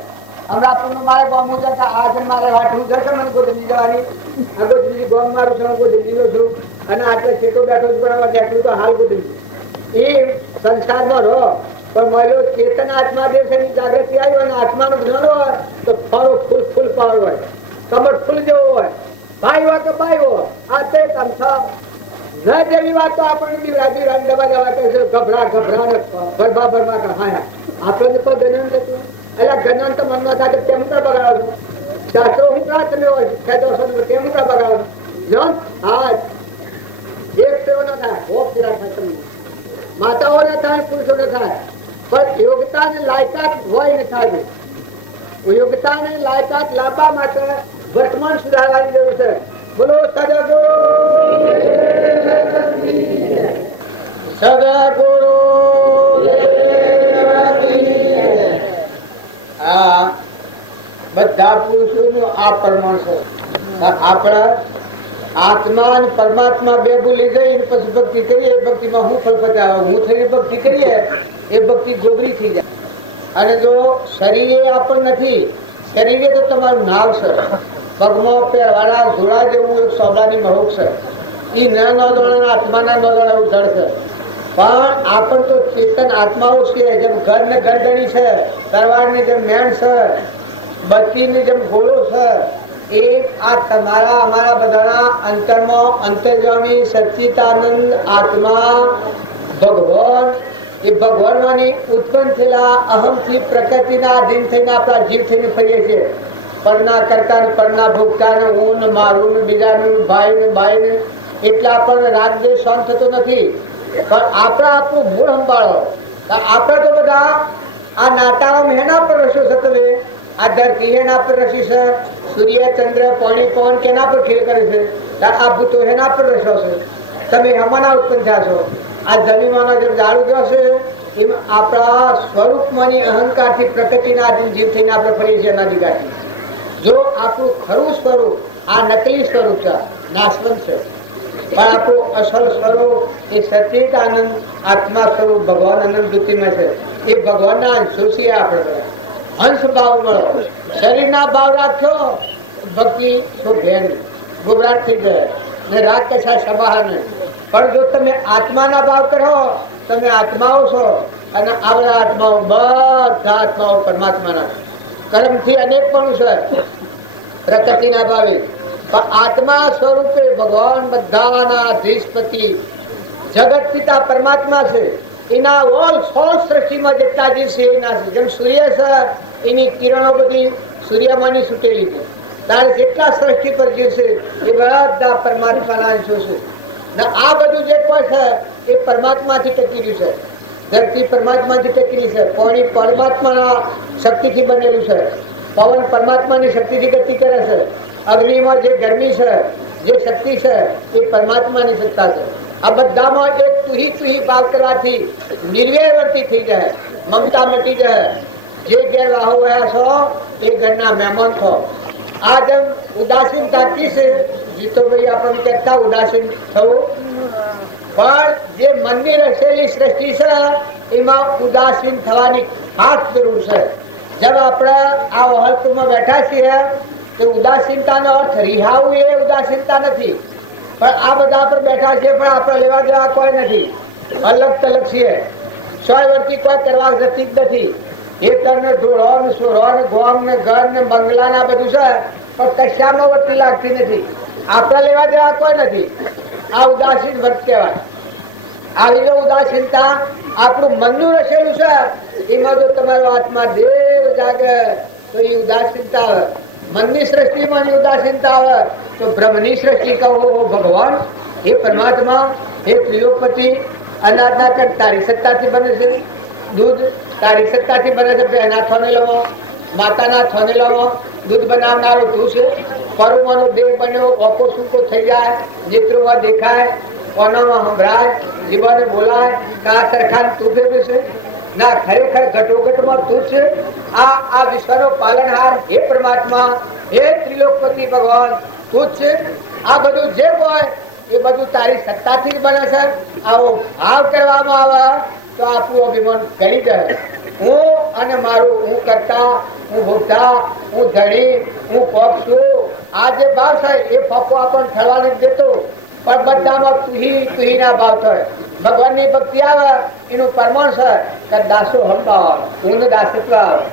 અમરાપુરનું મારે પામવું છે કે આજે મારે વાટવું છે મને ગોધલી જવાની. આ ગોધલી ગોમ મારું છું, ગોધલીનો છું અને આટલે છેટો બેઠો જ બરાબર બેઠું તો હાલ ગોધલી. એ સંસારમાં રહો પણ મારો ચેતન આત્મા દેવ છે એની જાગૃતિ આવી હોય અને આત્માનો જ્ઞાન હોય તો ફળો ફૂલ ફૂલ પાડ હોય, કમર ફૂલ જેવો હોય, ભાઈ હોય કે ભાઈ હોય. આ તે તમથા ન જેવી વાત તો આપણને બિરાજી રંગ દબા જવા કહે છે. ગભરા ગભરા ને ભરભા ભરભા કહાયા આપણને તો ગણન થતું. એટલે ગણન તો મનમાં થાય તેમ પણ બગાડો છો. શાસ્ત્રો હું કા તમે ખેતો છો તેમ પણ બગાડો છો. હા એક સેવો ન થાય, હોપ જરા થાય તમને. માતાઓ ને થાય, પુરુષો ને થાય, પણ યોગ્યતા ને લાયકાત હોય ને થાય. યોગ્યતા ને લાયકાત લાવવા માટે વર્તમાન સુધારવાની જરૂર છે. બોલો સદગુરુ સદગુરુ. આ બધા પુરુષોનું આ પ્રમાણ છે. આપણા આત્મા અને પરમાત્મા બે ભૂલી ગઈ પછી ભક્તિ કરીએ, ભક્તિમાં હું ફળ પચાવે હું થઈ ભક્તિ કરીએ એ ભક્તિ ગોબરી થઈ જાય. અને જો શરીરે આપણ નથી, શરીરે તો તમારું નાવ છે, પગમાં પહેરવાના જોડા જેવું એક સોબલાની મહોક છે. એ ના નોંધવાના આત્માના નોંધવાના એવું જળ છે. પણ આપણ તો ચેતન આત્માઓ છે. જેમ ઘર ને ગરદણી છે, તરવારની જેમ મેણ છે, બત્તીની જેમ ગોળો છે, એ આ તમારા અમારા બધાના અંતરમાં અંતર્જામી સચ્ચિદાનંદ આત્મા ભગવાન. એ ભગવાનમાંની ઉત્પન્ન થયેલા અહમથી પ્રકૃતિના અધીન થઈને આપણા જીવ થઈને ફરીએ છીએ. પરના કરતા પરના ભોગતા ને હું ને મારું ને બીજાનું ભાઈ ને બાઈ ને એટલે આપણને રાગદેશ શાંત થતો નથી. પણ આપણા આપણું મૂળ સંભાળો. આપણે તો બધા આ નાટાળા એના પર રસ્યો છે. તમે આ ધરતી એના પર રસી છે, સૂર્ય ચંદ્ર પાણી પવન કેના પર ખેલ કરે છે, આ ભૂતો એના પર રસ્યો છે. તમે હમાના ઉત્પન્ન થયા છો. આ જમીનમાં જેમ ઝાડુ ગયો છે એમ આપણા સ્વરૂપમાંની અહંકારથી પ્રકૃતિના આધીન જીવ થઈને આપણે ફરીએ છીએ અનાદિકાળથી. જો આપણું ખરું સ્વરૂપ આ નકલી સ્વરૂપ છે, નાશવંત છે, પણ આપણું અસલ સ્વરૂપ એ સચિત આનંદ આત્મા સ્વરૂપ ભગવાન આનંદ વૃત્તિમાં છે. એ ભગવાનના અંશો છીએ આપણે. અંશ ભાવ મળો. શરીરના ભાવ રાખ્યો ભક્તિ શોભેન ગોબરાટ થઈ જાય ને રાગ કશા સભા નહીં. પણ જો તમે આત્માના ભાવ કરો, તમે આત્માઓ છો અને આ બધા આત્માઓ બધા આત્માઓ પરમાત્માના. કર્મથી અનેક પણ છે પ્રકૃતિના ભાવે, પણ આત્મા સ્વરૂપે ભગવાન બધાના અધીશપતિ જગત પિતા પરમાત્મા છે. એના ઓલ સોળ સૃષ્ટિમાં જેટલા જે છે એના છે. જેમ સૂર્ય છે એની કિરણો બધી સૂર્યમાંની છૂટેલી છે, તારે જેટલા સૃષ્ટિ પર જે છે એ બધા પરમાત્માના અંશો છે. ને આ બધું જે કોઈ છે એ પરમાત્માથી ટકી રહ્યું છે. ધરતી પરમાત્માથી ટકેલી છે, પાણી પરમાત્માના શક્તિથી બનેલું છે, પવન પરમાત્માની શક્તિથી ગતિ કરે છે, અગ્નિમાં જે ગરમી છે, જે શક્તિ છે એ પરમાત્માની સત્તા છે. આ બધામાં એક તુહી ભાવ કરવાથી નિર્વૈરવર્તી થઈ જાય, મમતા મટી જાય. જે ઘેર વાહો રહ્યા છો એ ઘરના મહેમાન છો. આ જેમ ઉદાસીનતા કી છે, જીતોભાઈ આપણને કહેતા ઉદાસીન થવું, પણ જે મનની રચેલી સૃષ્ટિ છે એમાં ઉદાસીન થવાની ખાસ જરૂર છે. જેમ આપણે આ વહલતુમાં બેઠા છીએ તો ઉદાસીનતાનો અર્થ રિહાવું એ ઉદાસીનતા નથી, પણ આ બધા પર બેઠા છીએ પણ આપણે લેવા દેવા કોઈ નથી, અલગ તલગ છીએ. 100 વર્ષથી કોઈ કરવા જતી જ નથી. હેતર ને ઢોળો ને સોરો ને ગોમ ને ઘર ને બંગલા ના બધું છે, પણ કશામાં વર્તી લાગતી નથી. આપણે લેવા દેવા કોઈ નથી. આ ઉદાસીન વર્ત કહેવાય. આવી જો ઉદાસીનતા આપણું મનનું રચેલું છે, એમાં જો તમારો આત્મા દેવ જાગે તો એ ઉદાસીનતા આવે. મનની સૃષ્ટિમાં ઉદાસીનતા આવે તો બ્રહ્મની સૃષ્ટિ કહો ભગવાન એ પરમાત્મા એ ત્રિયોપતિ અનાજના કણ તારી સત્તાથી બને છે, દૂધ તારી સત્તાથી બને છે. એના થોનેલામાં માતાના થોનેલામાં દૂધ બનાવનારો તું છે. પરુવાનો દેહ બન્યો, ઓકો સૂકો થઈ જાય, નેત્રોમાં દેખાય, કોનામાં સંભળાય, જીવાને બોલાય, કા સરખા તું ફેરવે છે ના, ખરેખર ઘટોઘટમાં તું છે. આ વિશ્વનો પાલનહાર હે પરમાત્મા, હે ત્રિલોકપતિ ભગવાન તું છે. આ બધું જે હોય એ બધું તારી સત્તાથી જ બને છે. આવો ભાવ કરવામાં આવે તો આપણું અભિમાન ઘડી જાય. હું અને મારું, હું કરતા, હું ભોગતા, હું ધણી, હું પગ છું, આ જે ભાવ છે એ ફકો આપણને થવા નથી દેતો. પણ બધામાં તુહીના ભાવ થાય. ભગવાનની ભક્તિ આવે એનું પ્રમાણ છે કે દાસો હંભાવ, હું દાસત્વ આવે.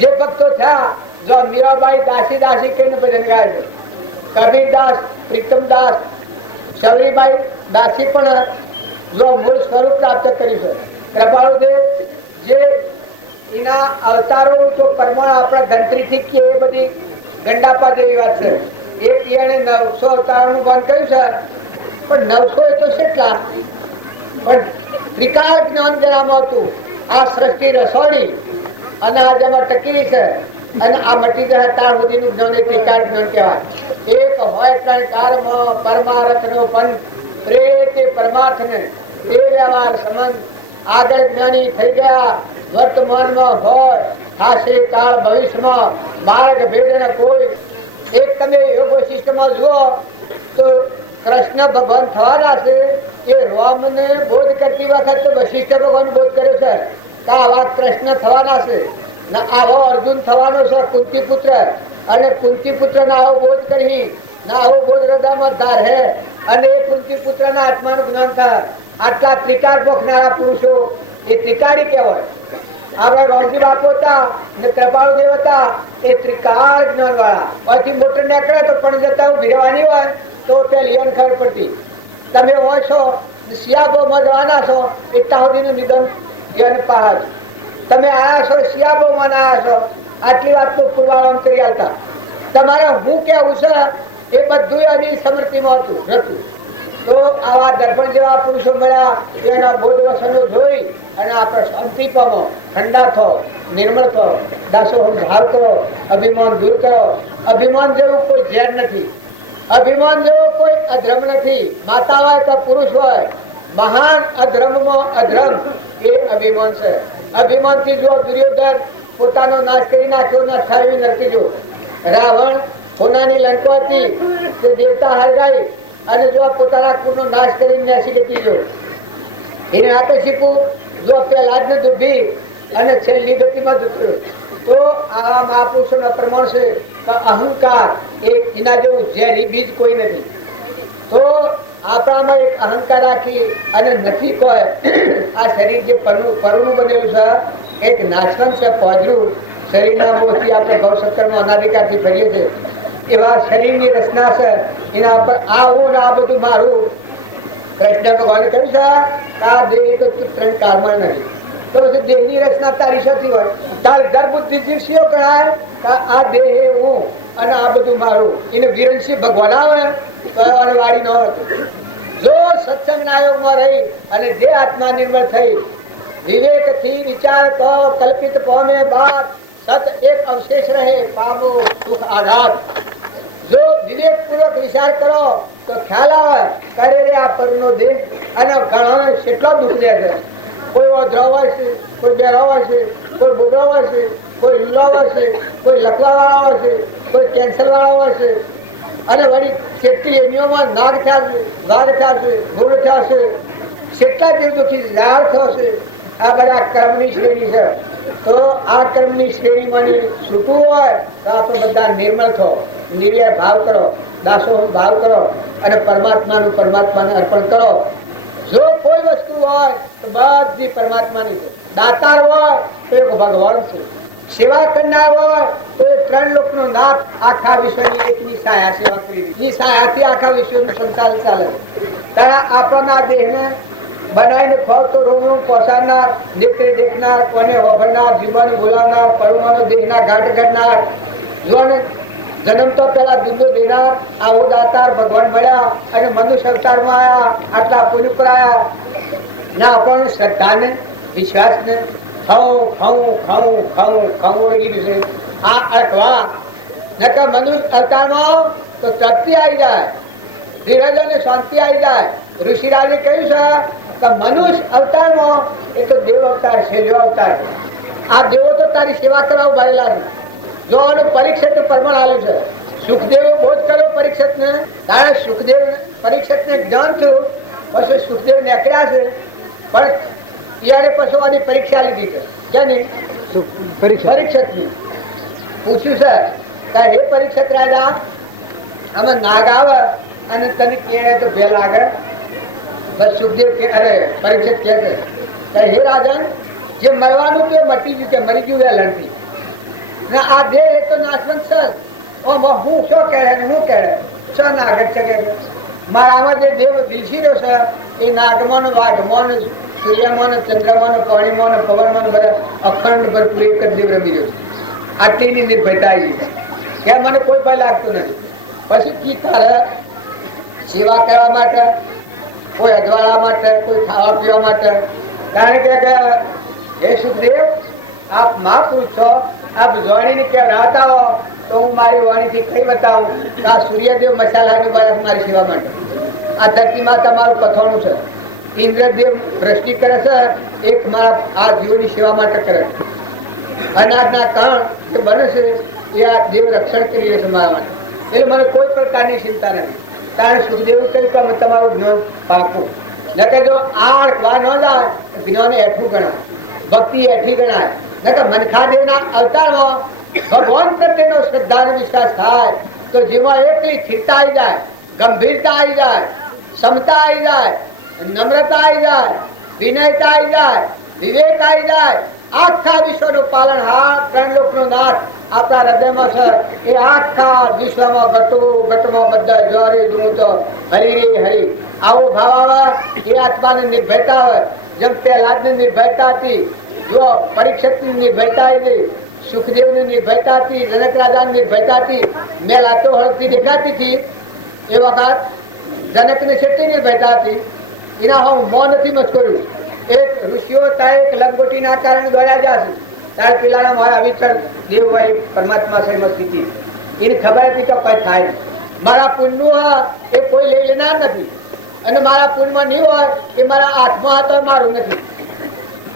જે ભક્તો થયા, જો મીરાબાઈ દાસી દાસી કહીને ભજન ગાય છે, કબીરદાસ, પ્રીતમદાસ, શબરીબાઈ દાસી પણ જો મૂળ સ્વરૂપ પ્રાપ્ત કર્યું છે. કૃપાળુદેવ જે એના અવતારો તો પ્રમાણ આપણા ધંત્રીથી કે એ બધી ગંડાપા જેવી વાત છે. એ પિયાણે 900 અવતારોનું બંધ કર્યું છે, પણ 900 એ તો કેટલા, પણ ત્રિકાળ જ્ઞાન જેનામાં હતું. આ સૃષ્ટિ રસોડી અને આ જેમાં ટકેલી છે અને આ મટી જાય ત્યાં સુધીનું જ્ઞાન એ ત્રિકાળ જ્ઞાન કહેવાય. એક હોય ત્રણ કાળમાં પરમાર્થનો પંથ, પ્રેતે પરમાર્થને તે વ્યવહાર સંબંધ. આગળ જ્ઞાની થઈ ગયા, વર્તમાનમાં હોય, થાશે કાળ ભવિષ્યમાં, માર્ગ ભેદ કોઈ. એક તમે યોગ વશિષ્ઠમાં જુઓ તો કૃષ્ણ ભગવાન થવાના છે. એ રામને બોધ કરતી વખત તો વશિષ્ઠ ભગવાન બોધ કર્યો છે કે આ વાત કૃષ્ણ થવાના છે. આવો અર્જુન થવાનો છે, કુંતી પુત્ર, અને કુંતી પુત્ર ના આવો બોધ કરી ના આવો બોધ હૃદયમાં ધાર હે અને એ કુંતી પુત્ર ના આત્માનું જ્ઞાન થાય. આટલા ત્રિકાર ભોગનારા પુરુષો એ ત્રિકારી કહેવાય. આપણા રોણજી બાપુ હતા ને કૃપાળુદેવ હતા, એ ત્રિકાર જ્ઞાન વાળા. પછી મોટર નીકળે તો પણ જતા ભીરવાની હોય તો તે લિયન ખબર પડતી. તમે હોય છો શિયાબોમાં જવાના છો એટલા સુધીનું નિધન યન પહાડ. તમે આયા છો શિયાબોમાં ના આયા છો, આટલી વાત તો પુરવાળામાં કરી આવતા. તમારે હું કેવું છે એ બધું એની સમૃદ્ધિમાં હતું. તો આવા દર્પણ જેવા પુરુષો મળ્યા, એના બોધ વસનો જોઈ અને આપણે શાંતિ પામો, ઠંડા થો, નિર્મળ થો, દાસો ભાવ કરો, અભિમાન દૂર કરો. અભિમાન જેવું કોઈ ઝેર નથી, અભિમાન જેવો કોઈ અધર્મ નથી. માતા હોય કે પુરુષ હોય, મહાન અધર્મમાં અધર્મ એ અભિમાન છે. અભિમાન થી જો દુર્યોધન પોતાનો નાશ કરી નાખ્યો, ન ઠાવી નરકી જો. રાવણ સોનાની લંકો હતી તે દેવતા હરગાઈ અને જો પોતાના કુળનો નાશ કરી ન્યાસી ગતિ જો. એને હાથે શીખવું જો પેલા જ દુભી અને છેલ્લી ગતિમાં દુખ્યું. તો આ મહાપુરુષોના પ્રમાણ છે કે અહંકાર એ એના જેવું ઝેરી બીજ કોઈ નથી. તો આપણામાં એક અહંકાર રાખી અને નથી કોઈ આ શરીર જે પરનું બનેલું છે એક નાશવંત છે પોજરું, શરીરના મોહથી આપણે ભવસક્કરમાં અનાધિકારથી ફરીએ છીએ. એવા શરીરની રચના છે, એના પર આ હું ને આ બધું મારું. કૃષ્ણ ભગવાને કહ્યું છે આ દેહ તો ત્રણ કાળમાં નથી, તો દેહની રચના તારી શોથી હોય? તાર ગર્ભબુદ્ધિ જીવશીઓ ગણાય આ દેહ હું અને આ બધું મારું. એને વિરંશી ભગવાન આવે તો વાળી ન હતું. જો સત્સંગના યોગમાં રહી અને જે આત્મા નિર્મળ થઈ વિવેકથી વિચાર કરો, કલ્પિત પામે બાદ સત એક અવશેષ રહે, પામો સુખ આઘાત. જો વિવેક પૂર્વક વિચાર કરો તો ખ્યાલ આવે કરે રે આ પરનો દેહ અને ઘણા કેટલો દુઃખ દે છે. કોઈ ઓધરાવ હોય છે, કોઈ બેરાવ હોય છે, કોઈ બોગરાવ હોય છે, કોઈ લુલાવ હોય છે, કોઈ લકવા વાળા હોય છે, કોઈ કેન્સર વાળા હોય છે, અને વળી કેટલી એનીઓમાં નાગ થયા છે, વાઘ થયા છે, ભૂલ થયા છે, કેટલા જીવ દુઃખી ઝાડ થયો છે. આ બધા કર્મની શ્રેણી છે. તો આ કર્મની શ્રેણીમાં છૂટવું હોય તો આપણે બધા નિર્મળ થો, નિર્યર ભાવ કરો, દાસો ભાવ કરો અને પરમાત્માને અર્પણ કરો. જો કોઈ વસ્તુ હોય તો બધી પરમાત્માની છે. દાતાર હોય તો એક ભગવાન છે. સેવા કરનાર હોય તો એ ત્રણ લોકનો નાથ આખા વિશ્વની એકની સાયા સેવા કરી. એ સાયાથી આખા વિશ્વનું સંચાલન ચાલે. ત્યારે આપણા દેહને બનાવીને ફરતો રોમ પહોંચાડનાર, નેત્રે દેખનાર, કોને વભરનાર, જીવન બોલાવનાર, પડવાનો દેહના ઘાટ ઘડનાર, જીવન જન્મ તો પેલા દુંદો દેનાર આવો દાતાર ભગવાન મળ્યા અને મનુષ્ય અવતારમાં આવ્યા. આટલા પુણ્ય પર આવ્યા ના આપણને શ્રદ્ધાને વિશ્વાસને આ અટવા નકર મનુષ્ય અવતારમાં તો તૃપ્તિ આવી જાય, ધીરજ અને શાંતિ આવી જાય. ઋષિરાજે કહ્યું છે કે મનુષ્ય અવતારમાં એ તો દેવ અવતાર છે, જો અવતાર. આ દેવો તો તારી સેવા કરવા ઉભારેલા છે. જો આનું પરીક્ષિત પ્રમાણ આવ્યું છે. સુખદેવે બોધ કર્યો પરીક્ષિત ને, તારે સુખદેવ પરીક્ષિત ને જ્ઞાન થયું, પછી સુખદેવ નીકળ્યા છે, પણ યારે પછી આની પરીક્ષા લીધી છે. ક્યાંની પરીક્ષિત ની પૂછ્યું છે કે હે પરીક્ષિત રાજા, અમે નાગ આવે અને તને કે તો બે લાગે. બસ સુખદેવ કે અરે પરીક્ષિત કે છે હે રાજન, જે મરવાનું તે મટી ગયું, કે મરી ગયું લડતી ને આ દેહ એ તો નાશવંત છે. હું શું કહે હું કહે સ નાગત છે કે મારામાં જે દેવ દિલસી રહ્યો છે એ નાગમાં વાઘમાં સૂર્યમાં ચંદ્રમાં પાણીમાં પવનમાં બધા અખંડ ભરપૂર એક જ દેવ રમી રહ્યો છે. આટલીની નિર્ભયતા આવી કે મને કોઈ ભય લાગતું નથી. પછી કી તારે સેવા કરવા માટે, કોઈ અજવાળા માટે, કોઈ ખાવા પીવા માટે. કારણ કે હે સુખદેવ, આપ મહાપુરુષ છો, આપ જોડીને કે રાહતા હો તો હું મારી વાણીથી કઈ બતાવું કે આ સૂર્યદેવ મસાલાની બરફ મારી સેવા માટે. આ ધરતીમાં તમારું કથોણું છે. ઇન્દ્રદેવ દ્રષ્ટિ કરે છે, એક મારા આ જીવની સેવા માટે કરે. અનાજના કણ જે બને છે એ આ દેવ રક્ષણ કરી રહે છે મારા માટે. એટલે મને કોઈ પ્રકારની ચિંતા નથી. કારણ સુખદેવ કહ્યું કે અમે તમારું જ્ઞાન પાકું ન કહેજો. આ વા ન જાય જ્ઞાન એઠું ગણાય, ભક્તિ એઠી ગણાય. ન કે મનખાદેવના અવતારમાં ભગવાન પ્રત્યેનો શ્રદ્ધા અને વિશ્વાસ થાય તો જેમાં એટલી સ્થિરતા આવી જાય, ગંભીરતા આવી જાય, ક્ષમતા આવી જાય, નમ્રતા આવી જાય, વિનયતા આવી જાય, વિવેક આવી જાય. આખા વિશ્વનું પાલન હા ત્રણ લોકનો નાથ આપણા હૃદયમાં છે. એ આખા વિશ્વમાં ઘટમાં બધા જ્વારે તો હરી રે હરી આવો ભાવ આવે. એ આત્માને નિર્ભયતા હોય. જેમ પહેલાદની નિર્ભયતા હતી, જો પરીક્ષિતની નિર્ભયતા હતી, સુખદેવની નિર્ભયતા હતી, જનક રાજાની નિર્ભયતા હતી, મેલાતો હળથી દેખાતી હતી. એ વખત જનકની કેટલી નિર્ભયતા હતી એના હું મોં નથી મચકોર્યું. એક ઋષિઓ ત્યાં એક લંગોટીના કારણે દોડ્યા જશે ત્યારે પેલાના મારા અવિચર દેવભાઈ પરમાત્મા સાહેબ સ્થિતિ એને ખબર હતી કે કઈ થાય. મારા પુણ્યનું એ કોઈ લઈ લેનાર નથી અને મારા પુણ્યમાં નહીં હોય એ મારા હાથમાં હતો મારું નથી.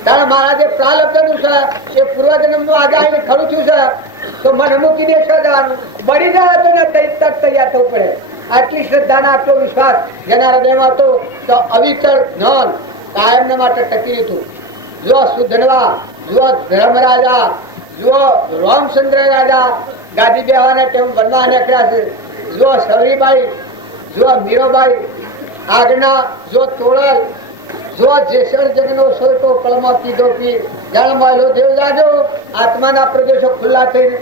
કારણ મારા જે પ્રાલબ્ધનું છે એ પૂર્વજન્મનું આજે આવીને ખરું થયું છે તો મને મૂકી દેશો જવાનું બળી જાય તો ને તરત તૈયાર થવું પડે. આટલી શ્રદ્ધાના આટલો વિશ્વાસ જેના હૃદયમાં હતો તો અવિચર જ્ઞાન કાયમને માટે ટકી હતું. જો સુધનવા, જો ધર્મરાજા, જો રામચંદ્ર રાજા ગાદી બેવાના ટેમ બનવા નીકળ્યા છે, જો સવરીબાઈ, જો મીરાબાઈ આગના, જો તોળલ, જો જેસર જગનો સોતો કળમાં પીધો પી જાણ માયલો દેવ જાજો આત્માના પ્રદેશો ખુલ્લા થઈને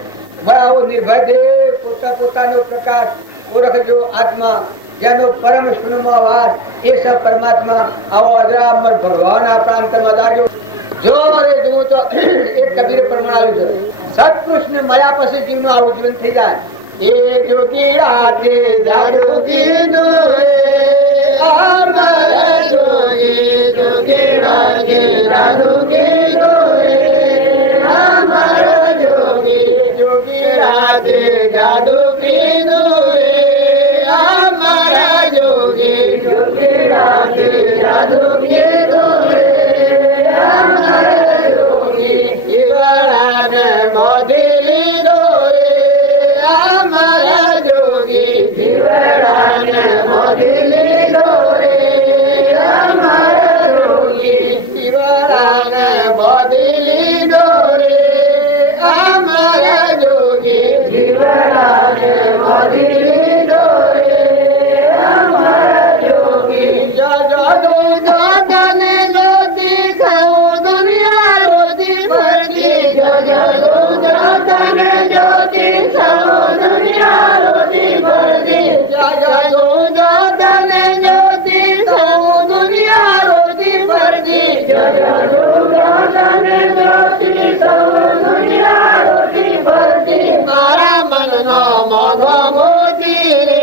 આવો નિર્ભય દેહ પોતાનો પ્રકાશ ઓળખજો. આત્મા જેનો પરમ શૂન્યમાં વાસ એ સ પરમાત્મા આવો અજરામર ભગવાન આપણા અંતરમાં લાગ્યો. જો રે જુઓ તો એક કબીર પ્રમાણ છે સત્કૃષ્ણ મળ્યા પછી જીવનું આવું જીવન થઈ જાય. એ જોગી રાતે જાડુ કીધું અમારા જોગી જોગી રાતે જાડુ કીધું અમારા જોગી જોગી રાતે જાડુ કીધું અમારા જોગી જોગી રાતે જાડુ કીધું અમારા જોગી જીવડાને મોદી લીધો અમારા જોગી જીવડાને મોદી લીધો અમારા જોગી જીવડાને મોદી લીધો અમારા જોગી જીવડાને મોદી લીધો અમારા જોગી જગદો જગને જ્યોતિ ખાઓ દુનિયા રોજી ભરતી જગદો જગને જ્યોતિ ખાઓ દુનિયા રોજી ભરતી જગદો જગને જ્યોતિ ખાઓ દુનિયા રોજી ભરતી જગદો જગને જ્યોતિ ખાઓ દુનિયા રોજી ભરતી મારા મનનો મોગો મોતી રે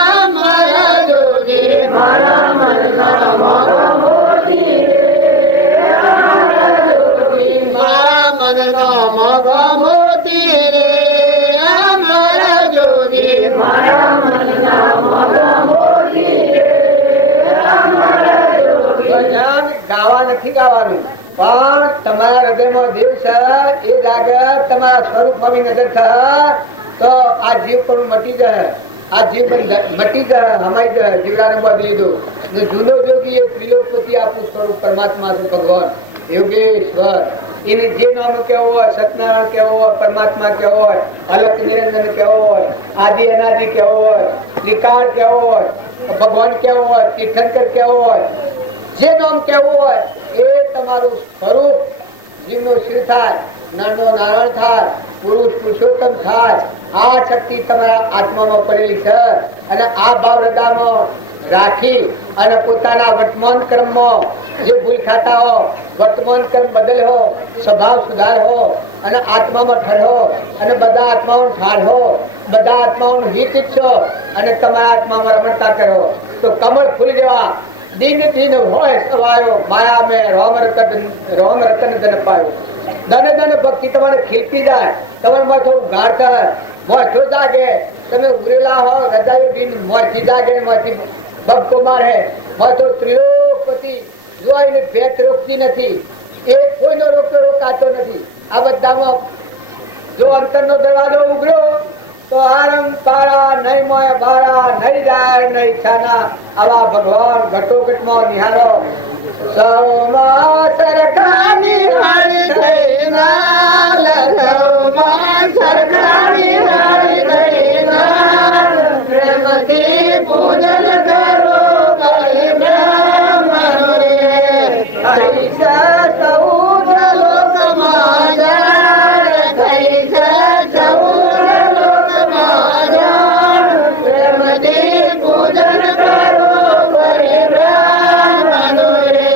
અમારા જોગી મારા મનનો મોગો મોતી રે અમારા જોગી મારા મનનો મોગો મોતી રે અમારા જોગી મારા મનનો મોગો મોતી રે અમારા જોગી. ભજન ગાવા નથી ગાવાનું પણ તમારા હૃદયમાં દેવ છે એ લાગે તમારા સ્વરૂપમાં નજર થાય તો આ જીવ પણ મટી જાય. આ જીવ મટી જાય હમાઈ જાય જીવડાને બાંધી લીધું ને જૂનો જોગી એ ત્રિલોકપતિ આપણું સ્વરૂપ પરમાત્મા છે ભગવાન યોગેશ્વર. એને જે નામ કેવો હોય સત્યનારાયણ કેવો હોય પરમાત્મા કેવો હોય અલખ નિરંજન કેવો હોય આદિ અનાદિ કેવો હોય ત્રિકાળ કેવો હોય ભગવાન કેવો હોય તીર્થંકર કેવો હોય જે નામ કેવું હોય એ તમારું સ્વરૂપ જીવનો શિવ થાય નરનો નારાયણ થાય પુરુષ પુરુષોત્તમ થાય. આ શક્તિ તમારા આત્મામાં પડેલી છે અને આ ભાવ હૃદયમાં રાખી અને પોતાના વર્તમાન કર્મમાં જે ભૂલ ખાતા હો વર્તમાન કર્મ બદલ્યો સ્વભાવ સુધારો અને આત્મામાં ઠરો અને બધા આત્માઓને ઠારો બધા આત્માઓનું હિત ઈચ્છો અને તમારા આત્મામાં રમણતા કરો તો કમળ ફૂલ જેવા દિન દિન હોય સવાયો માયા મેં રોમ રતન ધન પાયો. ધન ધન ભક્તિ તમારે ખીલતી જાય તમારે માથું ગાઢ થાય મોઢો જાગે તમે ઉરેલા હો રજાયો દિન મોથી જાગે મોથી ભક્તો મારે માથો ત્રિલોકપતિ જોઈને ભેટ રોકતી નથી એ કોઈનો રોકાતો નથી. આ બધામાં જો અંતરનો દરવાજો ઉઘડ્યો તો આરમ તારા નહીં મોય બારા નહીં જાય નહીં છાના આવા ભગવાન ઘટોઘટમાં નિહાળો. સૌમાં સરકારની હારી થઈનાલ સૌમાં સરકારની હારી થઈનાલ પ્રેમથી પૂજન કરો બલિ બ્રહ્મનો રે થઈ છે સૌદ લોકમાં જાણ થઈ છે સૌદ લોકમાં જાણ પ્રેમથી પૂજન કરો બલિ બ્રહ્મનો રે.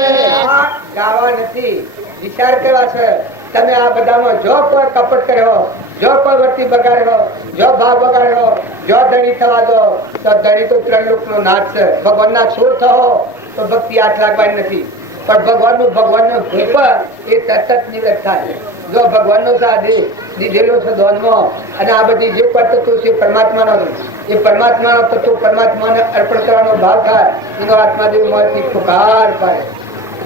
ગાવા નથી વિચાર કરવા છે. તમે આ બધામાં જો કોઈ કપટ કર્યો જો કોઈ વર્તી બગાડ્યો જો ભાવ બગાડ્યો જો ધણી થવા દો તો ધણી તો ત્રણ લોકનો નાશ છે. ભગવાનના છોડ થવો તો ભક્તિ હાથ લાગવાની નથી પણ ભગવાનનો ભૂપ એ તરત નિવૃત્ત થાય. જો ભગવાનનો સાધે દીધેલો છે ધોનમાં અને આ બધી જે પણ તત્વો છે પરમાત્માનો એ પરમાત્માનો તત્વો પરમાત્માને અર્પણ કરવાનો ભાવ થાય એનો આત્માદેવ મોંથી પુકાર પાડે.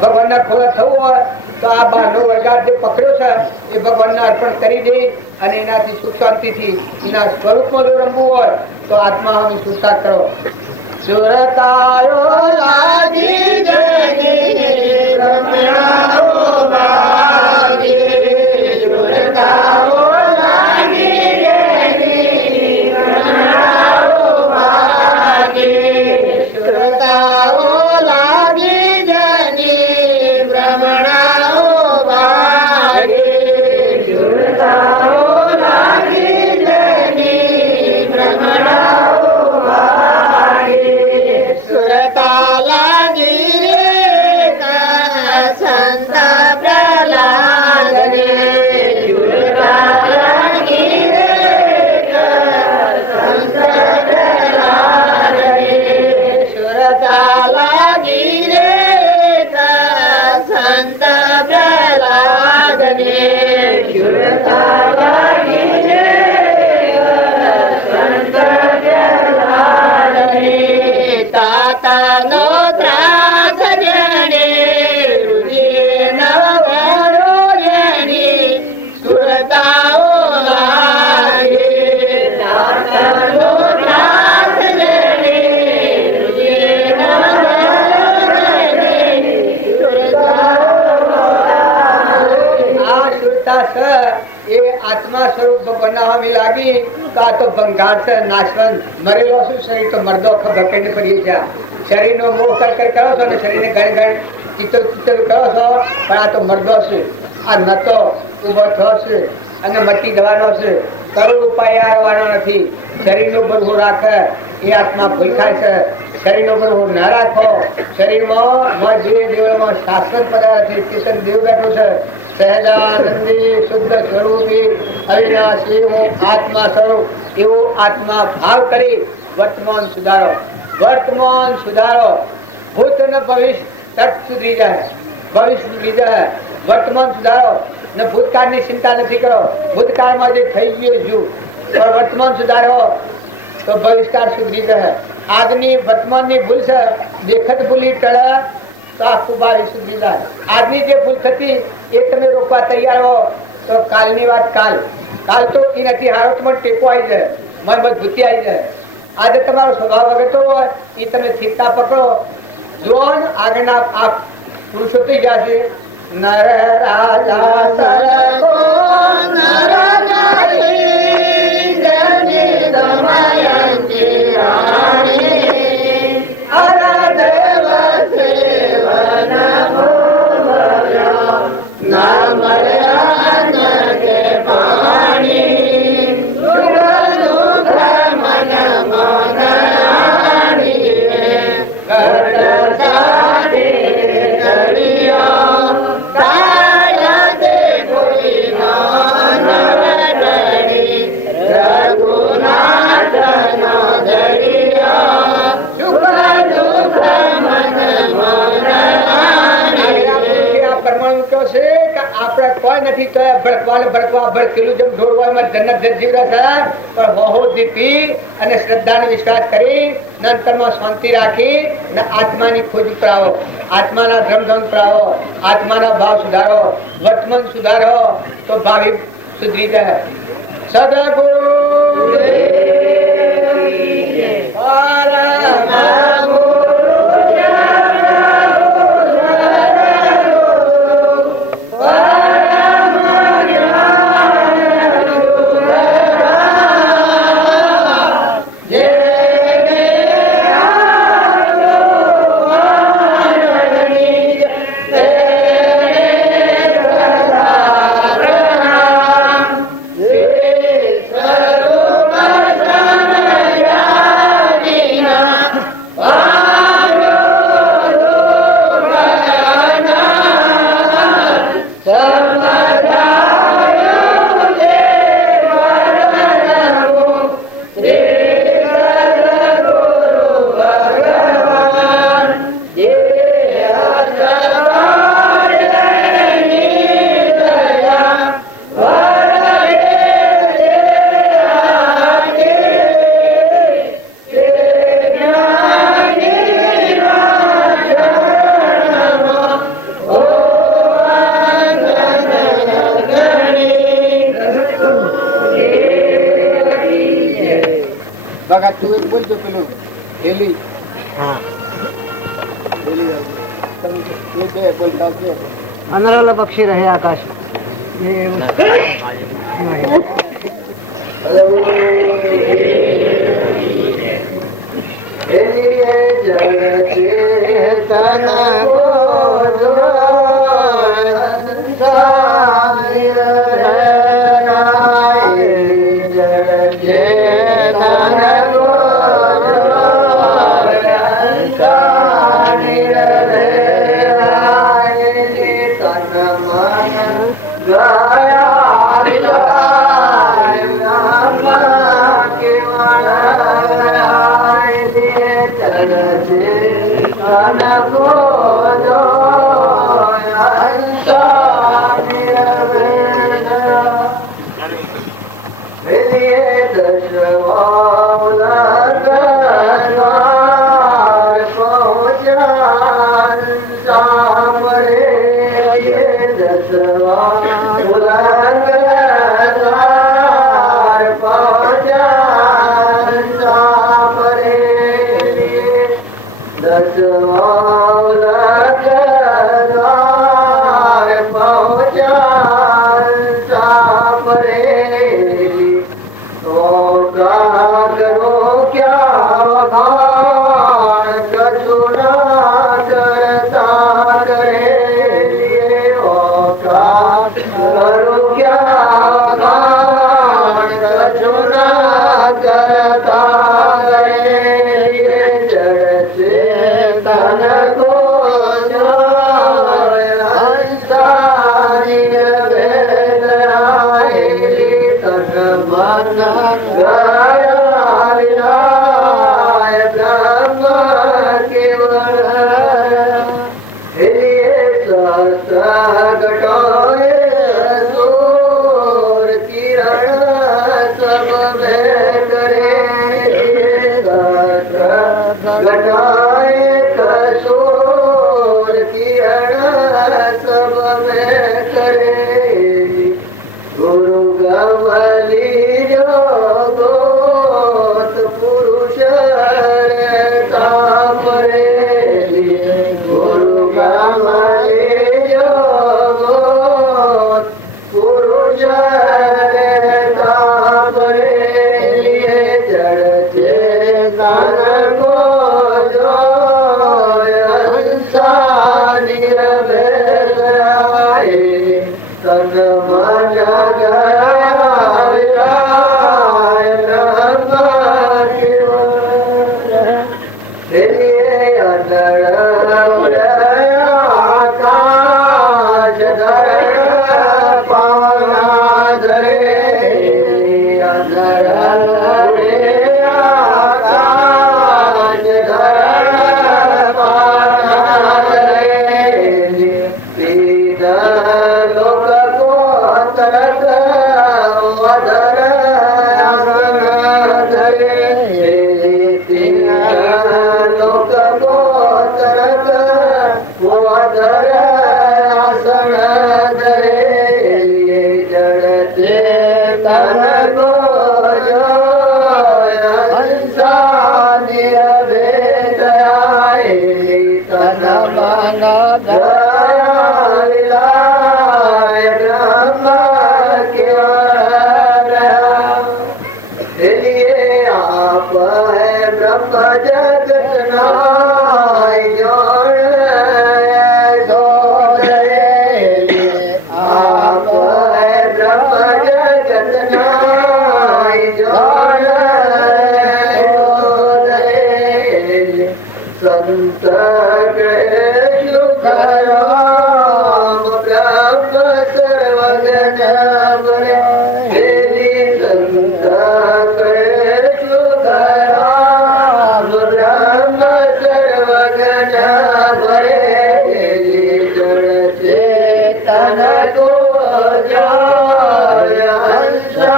ભગવાનના ખોળા થવું હોય તો આ બહારનો વરગાર જે પકડ્યો છે એ ભગવાનને અર્પણ કરી દે અને એનાથી સુખ શાંતિથી એના સ્વરૂપમાં જો રમવું હોય તો આત્મા હવે સુરતા કરો. સુરતાયો લાગી જગી રમણાઓ લાગી સુરતાઓ લાગી જગી રમણાઓ લાગી સુરતાઓ લાગી જગી રમણાઓ લાગી તાતાનો ત્રાસ જણે રુધિર નવરો જણી સુરતાઓ લાગે તાતાનો ત્રાસ જણે રુધિર નવરો જણી સુરતાઓ આ સુરતા એ આત્મા સ્વરૂપ બનાવવા લાગી તો આ તો ભંગાર છે નાશવંત મરેલો શું શરીર તો મરદો ભકેને ફરીએ છે શરીરનો મોહ કર કરો છો ને શરીરને ઘણી ઘણી ચિત્તર કરો છો પણ આ તો મરદો છે આ નતો ઉભો થયો છે અને મટી જવાનો છે કરોડ ઉપાય આવવાનો નથી શરીરનું બરહું રાખે એ આત્મા ભૂલખાય છે શરીરનું બરહું ના રાખો શરીરમાં ધીરે દેવળમાં શાશ્વત પદાર્થ છે ચેતન દેવ બેઠો છે સહેજાનંદી શુદ્ધ સ્વરૂપી અવિનાશી હું આત્મા સ્વરૂપ એવો આત્મા ભાવ કરી વર્તમાન સુધારો ભૂત ને ભવિષ્ય તટ સુધરી જાય ભવિષ્ય સુધરી જાય વર્તમાન સુધારો ને ભૂતકાળની ચિંતા નથી કરો ભૂતકાળમાં જે થઈ ગયું છું પણ વર્તમાન સુધારો તો ભવિષ્યકાળ સુધરી જાય આજની વર્તમાનની ભૂલ છે દેખત ભૂલી ટળે તો આખું બારી સુધરી જાય આજની જે ભૂલ થતી એ તમે રોકવા તૈયાર હો તો કાલની વાત કાલ તો એ નથી હારો તમારે ટેકો આવી જાય મન મજબૂતી આવી જાય આજે તમારો સ્વભાવ વગરતો હોય એ તમે સ્થિરતા પકડો જોન આગળના આ પુરુષો થઈ ગયા છે નર રાજા સરકો નર નારી જની દમયંતી રાણી અરદેવ સેવન મોર્યા નામ અન્ન કે પાણી સુરલુખ મન મનાણી ઘટ સાધે ચડિયા કાયા દે કોઈ નવડણી રઘુનાથ નો દરિયા સુખ દુઃખ મન મનાણી પરમાણુ કહો છે કે આપણે કોઈ નથી તો ભડકવા ભડકેલું જેમ ઢોળવામાં જન્નત જીવ છે પણ બહુ દીપી અને શ્રદ્ધાનો વિશ્વાસ કરી અંતરમાં શાંતિ રાખી ને આત્માની ખોજ ઉપર આવો આત્માના ધ્રમધમ પર આવો આત્માના ભાવ સુધારો વર્તમાન સુધારો તો ભાવિ સુધરી જાય સદગુરુ અનરલ પક્ષી રહે આકાશ Anagona घटाए सूर किरण सब में करे घटाए कसूर किरण सब में करे गुरु गवली जो गोत पुरुष तापरे गुरु गवली जो गोत पुरुष तापरे चढ़ते गान को जो हंसा निरभय तन मन गया ब्रह्म आकाश धर पाना धरे आकाश धर पाना धरे तीन लोक को तरक वधर धरे तीन लोक को तरक वधर आसन धरे जड़ते तन को जो हंसा निरभेद आए तन मन गया विलाय ब्रह्म केवल लिए आप है ब्रह्म जगत नाय जान आप है ब्रह्म जगत नाय जान संत राम ब्रह्म सर्वगण बरे संत राम ब्रह्म सर्वगण बरे जड़ते तन को जाय हंसा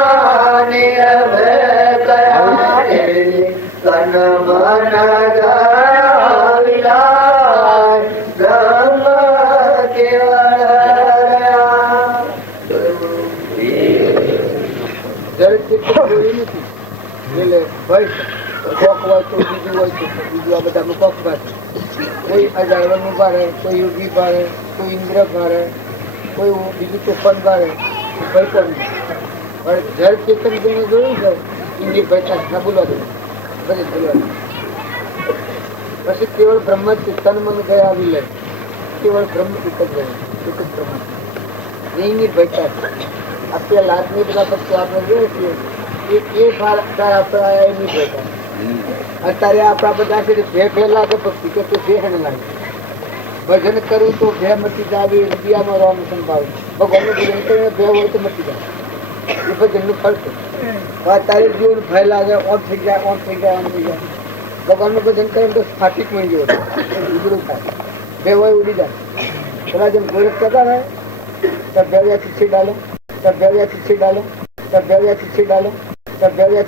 निरभय गया तन मन गया विलाय ब्रह्म केवल જળ ચિત્ર જોયું નથી એટલે ભાઈ કોક હોય તો બીજું હોય તો બીજું આ બધામાં કોક ભારે કોઈ અજાણવાનું ભારે કોઈ યોગી ભારે કોઈ ઇન્દ્ર ભારે કોઈ બીજું તોફાન ભારે ભાઈ પણ પણ જળ ચેતન જેને જોયું છે ઇન્દ્રિય ભાઈ ના બોલવા દે બધી બોલવા દે પછી કેવળ બ્રહ્મ ચેતન મન ગયા વિલય કેવળ બ્રહ્મ એક જ રહે એક જ બ્રહ્મ એની ભાઈ આપણે લાદની બધા પછી આપણે જોઈએ છીએ એ ભાર આપણા એની ભાઈ અત્યારે આપણા બધા છે ભે ભે લાગે ભક્તિ કે ભે હેને લાગે ભજન કરવું તો ભે મટી જાવી રૂપિયામાં રોમ સંભાવ ભગવાનનું ભજન કરીને ભે હોય તો મટી જાય એ ભજનનું ફળ છે અત્યારે જીવન ભય લાગે ઓમ થઈ જાય ઓમ થઈ જાય ઓમ થઈ જાય ભગવાનનું ભજન કરીને તો ફાટી મળી ગયો ઉજળું થાય ભે હોય ઉડી જાય પેલા જેમ ગોરખ કરતા ને તબ ભેળિયા પીછે ડાલે तब भेड़िया पीछे डालो तब भेड़िया पीछे डालो तब भेड़िया